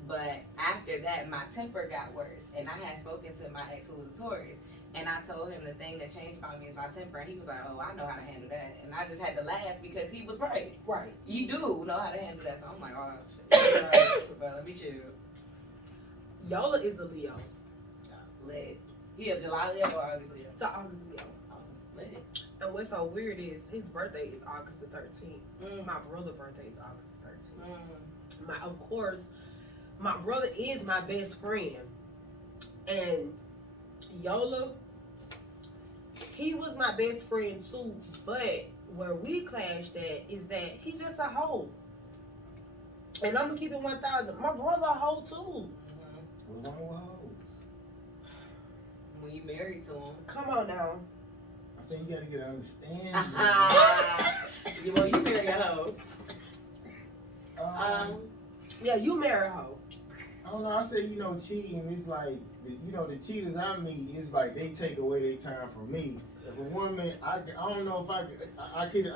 But after that, my temper got worse. And I had spoken to my ex who was a Taurus. And I told him the thing that changed about me is my temper. And he was like, oh, I know how to handle that. And I just had to laugh because he was right. Right. You do know how to handle that. So I'm like, oh, shit. Right. But let me chill. Yola is a Leo. Lit. He a July Leo or August Leo? It's an August Leo. Oh, lit. And what's so weird is his birthday is August the 13th. My brother's birthday is August the 13th. Of course, my brother is my best friend. And Yola, he was my best friend too, but where we clashed at is that he's just a hoe. And I'm gonna keep it 1,000. My brother a hoe too. What's wrong with hoes? When you married to him. Come on now. I said you gotta get an understanding. Well, you married a hoe. Yeah, you marry a hoe. I don't know. I said, cheating. It's like, the cheaters I meet, it's like they take away their time from me. If a woman, I don't know if I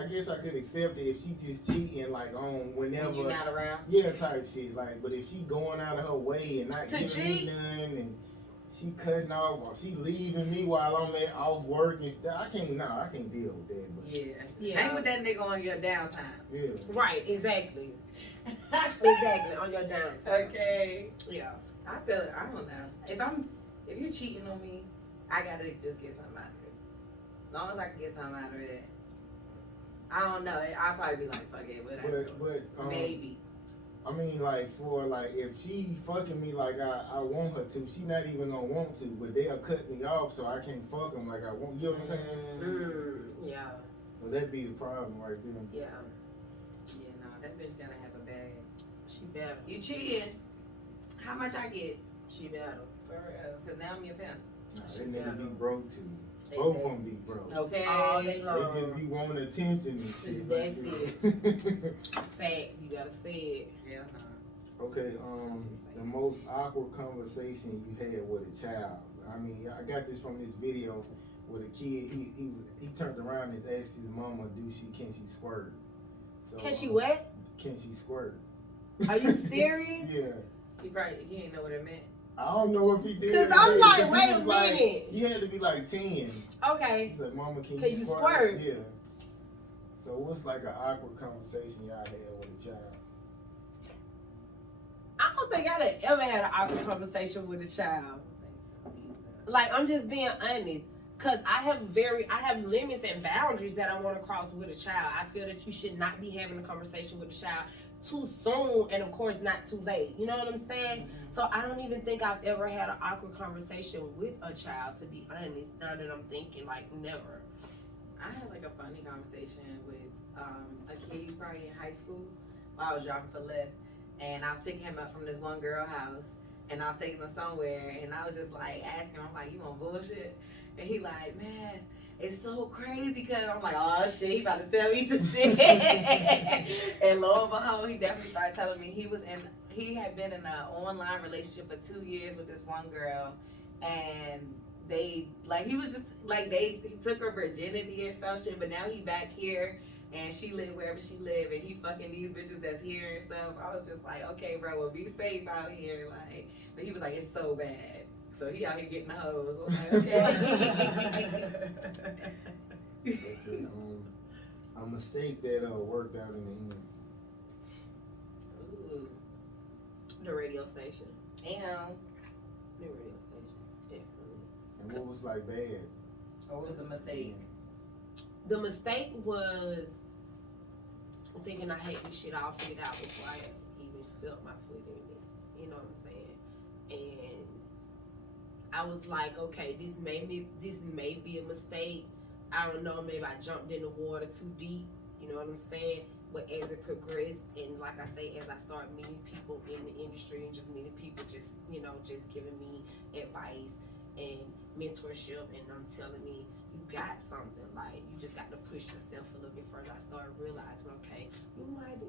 guess I could accept it if she just cheating like on whenever. When you're not around. Yeah, type shit. Like, but if she going out of her way and not To giving me cheat? none, and she cutting off or she leaving me while I'm off work and stuff. I can't deal with that. But Yeah. Hang with that nigga on your downtime. yeah. Right, exactly. Exactly, on your downtime. Okay. Yeah. I feel it. I don't know. If you're cheating on me, I gotta just get something out of it. As long as I can get something out of it. I don't know. I'll probably be like, fuck it, whatever. But Maybe. I mean, like, if she fucking me like I want her to, she not even gonna want to, but they'll cut me off so I can't fuck them like I want. You know what I'm saying? Yeah. Well, that'd be the problem right there. Yeah. Yeah, no, that bitch gotta have a bag. She better. You cheating. How much I get? She better. For real. Because now I'm your pimp. Nah, that nigga be broke too. Both of them be broke. Okay. All day long. They just be wanting attention and shit. That's it. Facts, you gotta say it. Hell no. Okay, the most awkward conversation you had with a child. I mean, I got this from this video with a kid. He turned around and asked his mama, can she squirt? So, Can she what? Can she squirt? Are you serious? Yeah. He didn't know what it meant. I don't know if he did. 'Cause I'm like, he wait a was like- minute. He had to be like 10. Okay. He's like, Mama, can Can you you squirt? squirt? Yeah. So what's like an awkward conversation y'all had with a child? I don't think I'd have ever had an awkward conversation with a child. Like, I'm just being honest. Cause I have limits and boundaries that I want to cross with a child. I feel that you should not be having a conversation with a child too soon, and of course not too late. You know what I'm saying? Mm-hmm. So I don't even think I've ever had an awkward conversation with a child, to be honest. Now that I'm thinking, like, never. I had like a funny conversation with a kid, he's probably in high school, while I was driving for Lyft, and I was picking him up from this one girl house, and I was taking him somewhere, and I was just like asking him, I'm like, you on bullshit? And he like, man, it's so crazy, cause I'm like, oh shit, he about to tell me some shit. And lo and behold, he definitely started telling me he had been in an online relationship for 2 years with this one girl, and he took her virginity or some shit, but now he back here and she live wherever she live, and he fucking these bitches that's here and stuff. I was just like, okay, bro, well, be safe out here, like. But he was like, it's so bad. So he out here getting the hoes. I'm like, okay. Okay, a mistake that worked out in the end. Ooh. The radio station. Damn. The radio station, definitely. And what was like bad? What was the mistake? The mistake was thinking I hate this shit all figured out before I even stepped my foot in it. You know what I'm saying? And I was like, okay, this may be a mistake. I don't know, maybe I jumped in the water too deep. You know what I'm saying? But as it progressed, and like I say, as I started meeting people in the industry and just meeting people, just giving me advice and mentorship, and them telling me, you got something, like, you just got to push yourself a little bit further. I started realizing, okay, you might be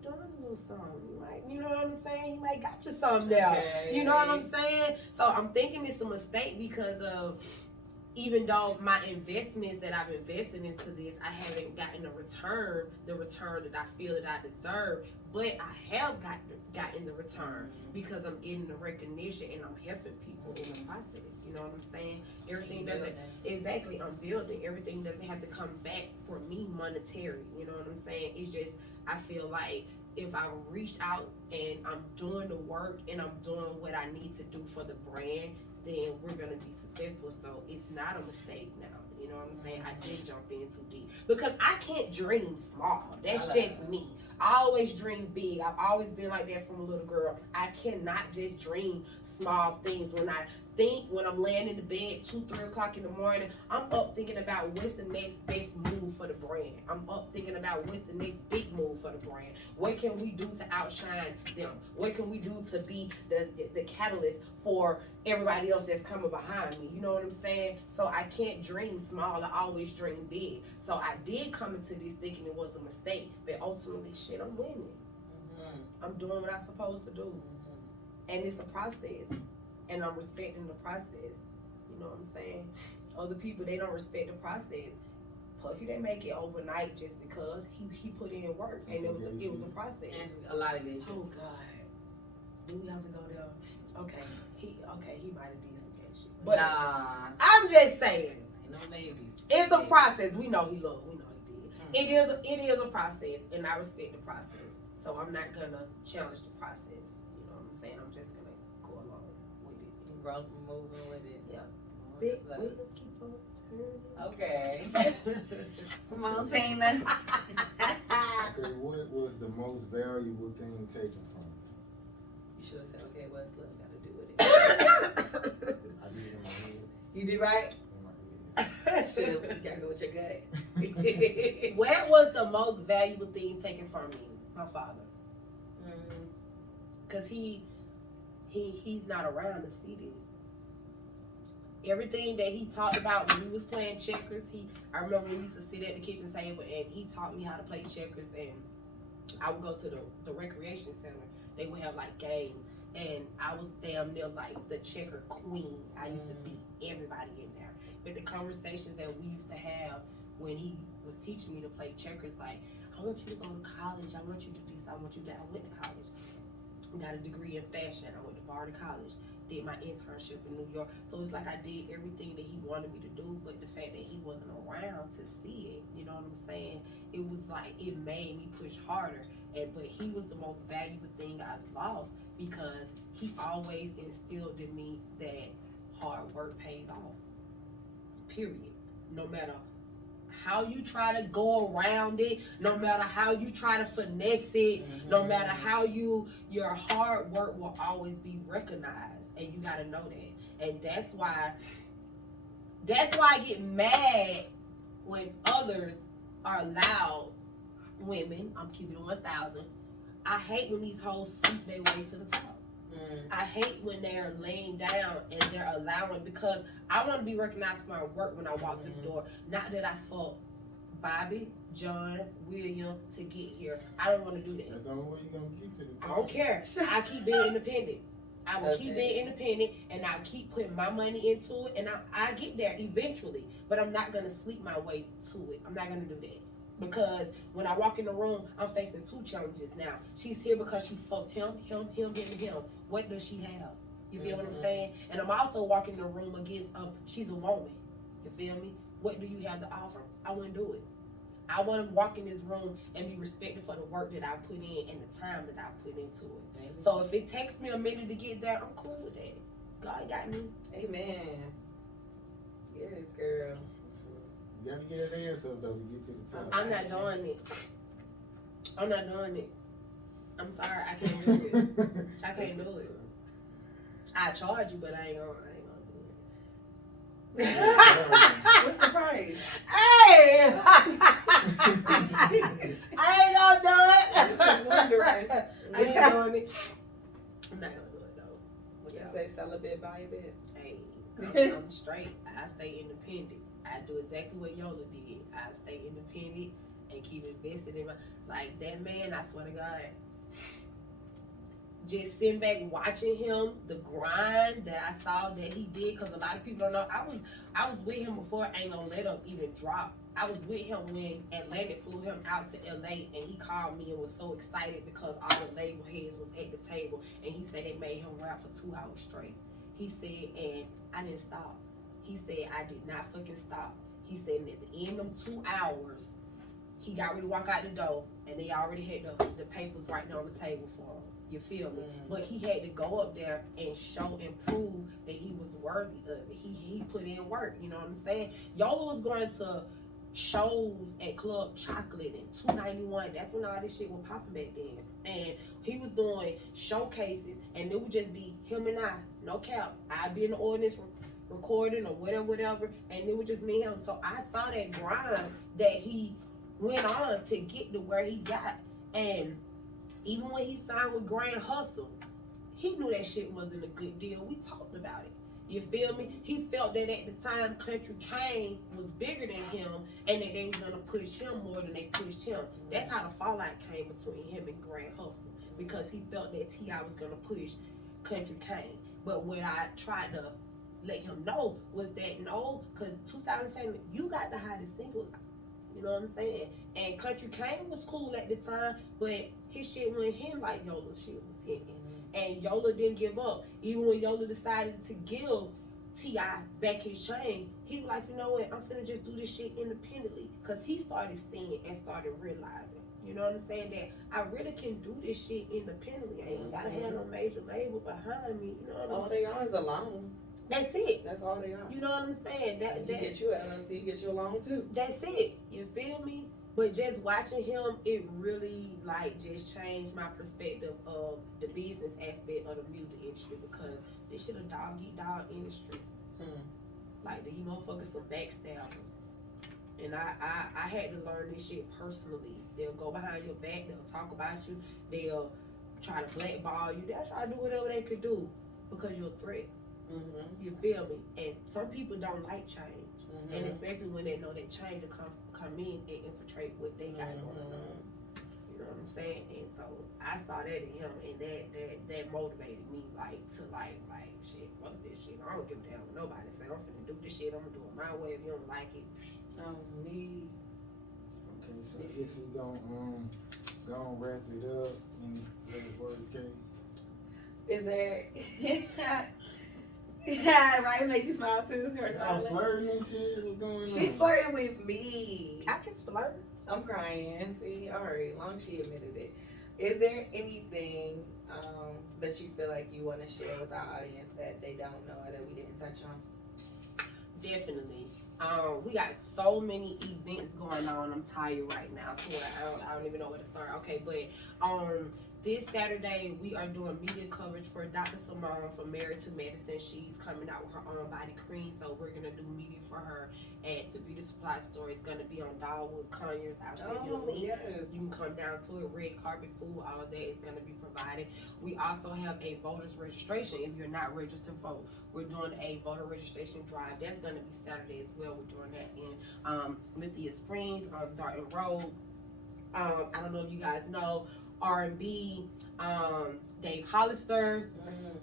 doing a little something. You know what I'm saying? You might got you something there. Okay. You know what I'm saying? So I'm thinking it's a mistake because of, even though my investments that I've invested into this, I haven't gotten the return that I feel that I deserve, but I have gotten the return because I'm getting the recognition and I'm helping people in the process. You know what I'm saying? Everything doesn't, exactly, I'm building. Everything doesn't have to come back for me monetary. You know what I'm saying? It's just, I feel like if I reached out and I'm doing the work and I'm doing what I need to do for the brand, then we're gonna be successful. So it's not a mistake now. You know what I'm saying? I did jump in too deep because I can't dream small. That's just me. I always dream big. I've always been like that from a little girl. I cannot just dream small things. When I'm laying in the bed 2-3 o'clock in the morning, I'm up thinking about what's the next best move for the brand. I'm up thinking about what's the next big move for the brand. What can we do to outshine them? What can we do to be the catalyst for everybody else that's coming behind me? You know what I'm saying? So I can't dream small. I always dream big. So I did come into this thinking it was a mistake, but ultimately, shit, I'm winning. Mm-hmm. I'm doing what I'm supposed to do. And it's a process. And I'm respecting the process. You know what I'm saying? Other people, they don't respect the process. Puffy didn't make it overnight just because he put in work, and it was a process. And a lot of this. Oh God, do we have to go there? Okay, he might might have did some gay shit. But nah, I'm just saying. ain't no babies. It's a process. We know he loved. We know he did. It is a process, and I respect the process. So I'm not gonna challenge the process. You know what I'm saying? I'm just gonna go along with it. Moving with it. Yeah. Oh, Big that's wheels keep on turning. okay. Come on, Tina. Okay, what was the most valuable thing taken from you? You should have said, okay, what's love got to do with it? I did in my head. You did right? In my head. Should have. You gotta go with your gut. What was the most valuable thing taken from me? My father. Cause he's not around to see this. Everything that he talked about when we was playing checkers, I remember we used to sit at the kitchen table and he taught me how to play checkers, and I would go to the recreation center. They would have like games, and I was damn near like the checker queen. I used to beat everybody in there. But the conversations that we used to have when he was teaching me to play checkers, like, I want you to go to college, I want you to do this, I want you to that. I went to college, got a degree in fashion, I went to Barter College, did my internship in New York. So it's like I did everything that he wanted me to do, but the fact that he wasn't around to see it, you know what I'm saying? It was like, it made me push harder. But he was the most valuable thing I lost, because he always instilled in me that hard work pays off. Period. No matter how you try to go around it, no matter how you try to finesse it, no matter how your hard work will always be recognized, and you gotta know that. And that's why I get mad when others are allowed, women, I'm keeping it 1,000. I hate when these hoes sleep their way to the top. I hate when they're laying down and they're allowing, because I want to be recognized for my work when I walk through the door. Not that I fought Bobby, John, William to get here. I don't want to do that. That's the only way you're going to get to the top. I don't care. I keep being independent. I will keep being independent, and I'll keep putting my money into it, and I get there eventually. But I'm not going to sleep my way to it. I'm not going to do that. Because when I walk in the room, I'm facing two challenges now. She's here because she fucked him. What does she have? You feel what I'm saying? And I'm also walking in the room against, she's a woman. You feel me? What do you have to offer? I wouldn't do it. I want to walk in this room and be respected for the work that I put in and the time that I put into it. So if it takes me a minute to get there, I'm cool with that. God got me. Amen. Yes, girl. You gotta get that ass up though to get to the top. I'm not doing it. I'm not doing it. I'm sorry, I can't do it. I can't do it. I charge you, but I ain't gonna do it. What's the price? Hey! I ain't gonna do it. I ain't doing it. I'm not gonna do it though. What you say, sell a bit, buy a bit? Hey, I'm straight. I stay independent. I do exactly what Youre did. I stay independent and keep invested in my, like that man, I swear to God. Just sitting back watching him, the grind that I saw that he did, because a lot of people don't know. I was with him before Ain't Gonna Let Up even drop. I was with him when Atlantic flew him out to LA, and he called me and was so excited because all the label heads was at the table, and he said they made him rap for 2 hours straight. He said, and I didn't stop. He said, I did not fucking stop. He said, and at the end of 2 hours, he got ready to walk out the door, and they already had the papers right there on the table for him. You feel me? But he had to go up there and show and prove that he was worthy of it. He put in work, you know what I'm saying? Youre was going to shows at Club Chocolate in $2.91. That's when all this shit was popping back then. And he was doing showcases, and it would just be him and I, no cap. I'd be in the audience recording or whatever, and it was just me and him. So I saw that grind that he went on to get to where he got. And even when he signed with Grand Hustle, he knew that shit wasn't a good deal. We talked about it. You feel me? He felt that at the time Country Kane was bigger than him, and that they was gonna push him more than they pushed him. That's how the fallout came between him and Grand Hustle, because he felt that T.I. was gonna push Country Kane. But what I tried to let him know was that no, because 2007, you got the hottest single. You know what I'm saying? And Country Kane was cool at the time, but his shit wasn't hitting like Youre shit was hitting. And Yola didn't give up. Even when Yola decided to give T.I. back his chain, he was like, you know what, I'm finna just do this shit independently. Because he started seeing and started realizing, you know what I'm saying, that I really can do this shit independently. I ain't gotta have no major label behind me, you know what I'm All saying? they are is a loan. That's it. That's all they are. You know what I'm saying? You get you an LLC, you get you a loan too. That's it. You feel me? But just watching him, it really like just changed my perspective of the business aspect of the music industry, because this shit a dog eat dog industry. Like these motherfuckers some backstabbers. And I had to learn this shit personally. They'll go behind your back, they'll talk about you, they'll try to blackball you, they'll try to do whatever they could do because you're a threat. You feel me? And some people don't like change. And especially when they know that change will come in and infiltrate what they got going on. You know what I'm saying? And so I saw that in him, and that motivated me like shit, fuck this shit. I don't give a damn what nobody say. I'm finna do this shit, I'm gonna do it my way. If you don't like it, Me. Okay, so I guess we gonna wrap it up. Any last words, Kay? Is there? Yeah, right. Make you smile too. Her I'm smiling. flirting and shit. What's going on? She flirting with me. I can flirt. I'm crying. See, all right. Long as she admitted it. Is there anything that you feel like you want to share with our audience that they don't know or that we didn't touch on? Definitely. We got so many events going on. I'm tired right now. So I don't even know where to start. Okay, but this Saturday we are doing media coverage for Dr. Simone from Married to Medicine. She's coming out with her own body cream, so we're gonna do media for her at the Beauty Supply Store. It's gonna be on Dogwood Conyers. I'll send you the link. Yes. You can come down to it. Red carpet, food, all of that is gonna be provided. We also have a voters registration. If you're not registered to vote, we're doing a voter registration drive. That's gonna be Saturday as well. We're doing that in Lithia Springs on Darton Road. I don't know if you guys know R&B, Dave Hollister.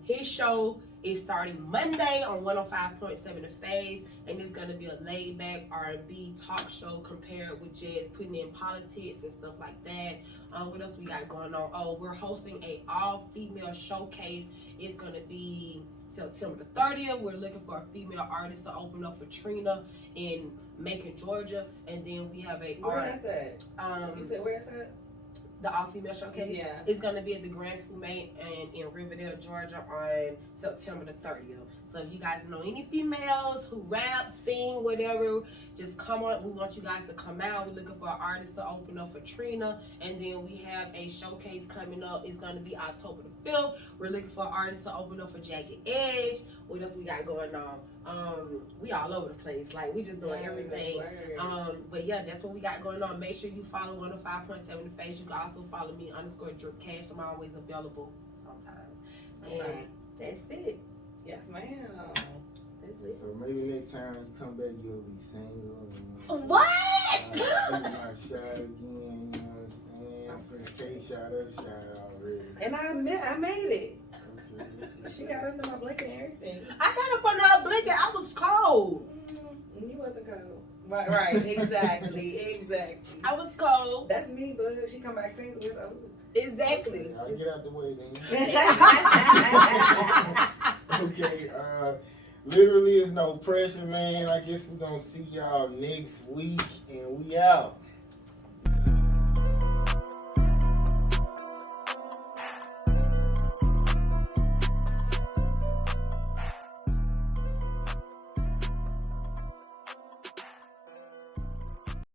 His show is starting Monday on 105.7 The Phase, and it's gonna be a laid back R&B talk show compared with just putting in politics and stuff like that. What else we got going on? Oh, we're hosting a all-female showcase. It's gonna be September the 30th. We're looking for a female artist to open up for Trina in Macon, Georgia, and then we have a Where that's at? You said where that's at? the all-female showcase. Yeah. It's gonna be at the Grand Fumé and in Riverdale, Georgia on September the 30th. So if you guys know any females who rap, sing, whatever, just come on. We want you guys to come out. We're looking for an artist to open up for Trina. And then we have a showcase coming up. It's gonna be October the 5th. We're looking for an artist to open up for Jagged Edge. What else we got going on? We all over the place. Like, we just doing everything. But yeah, that's what we got going on. Make sure you follow 105.7 The Face. You can also follow me _ Kash. I'm always available sometimes. And that's it. Yes, ma'am. That's it. So maybe next time you come back, you'll be single. What? Be my shot again, you know what I'm saying? Since Kay shot her shot already. And I made it. Okay. She got under my blanket and everything. I got up on that blanket. I was cold. You wasn't cold. Right, exactly. I was cold. That's me, but she come back single. It's over. Exactly. I'll get out the way then. Okay, literally is no pressure, man. I guess we're gonna see y'all next week, and we out.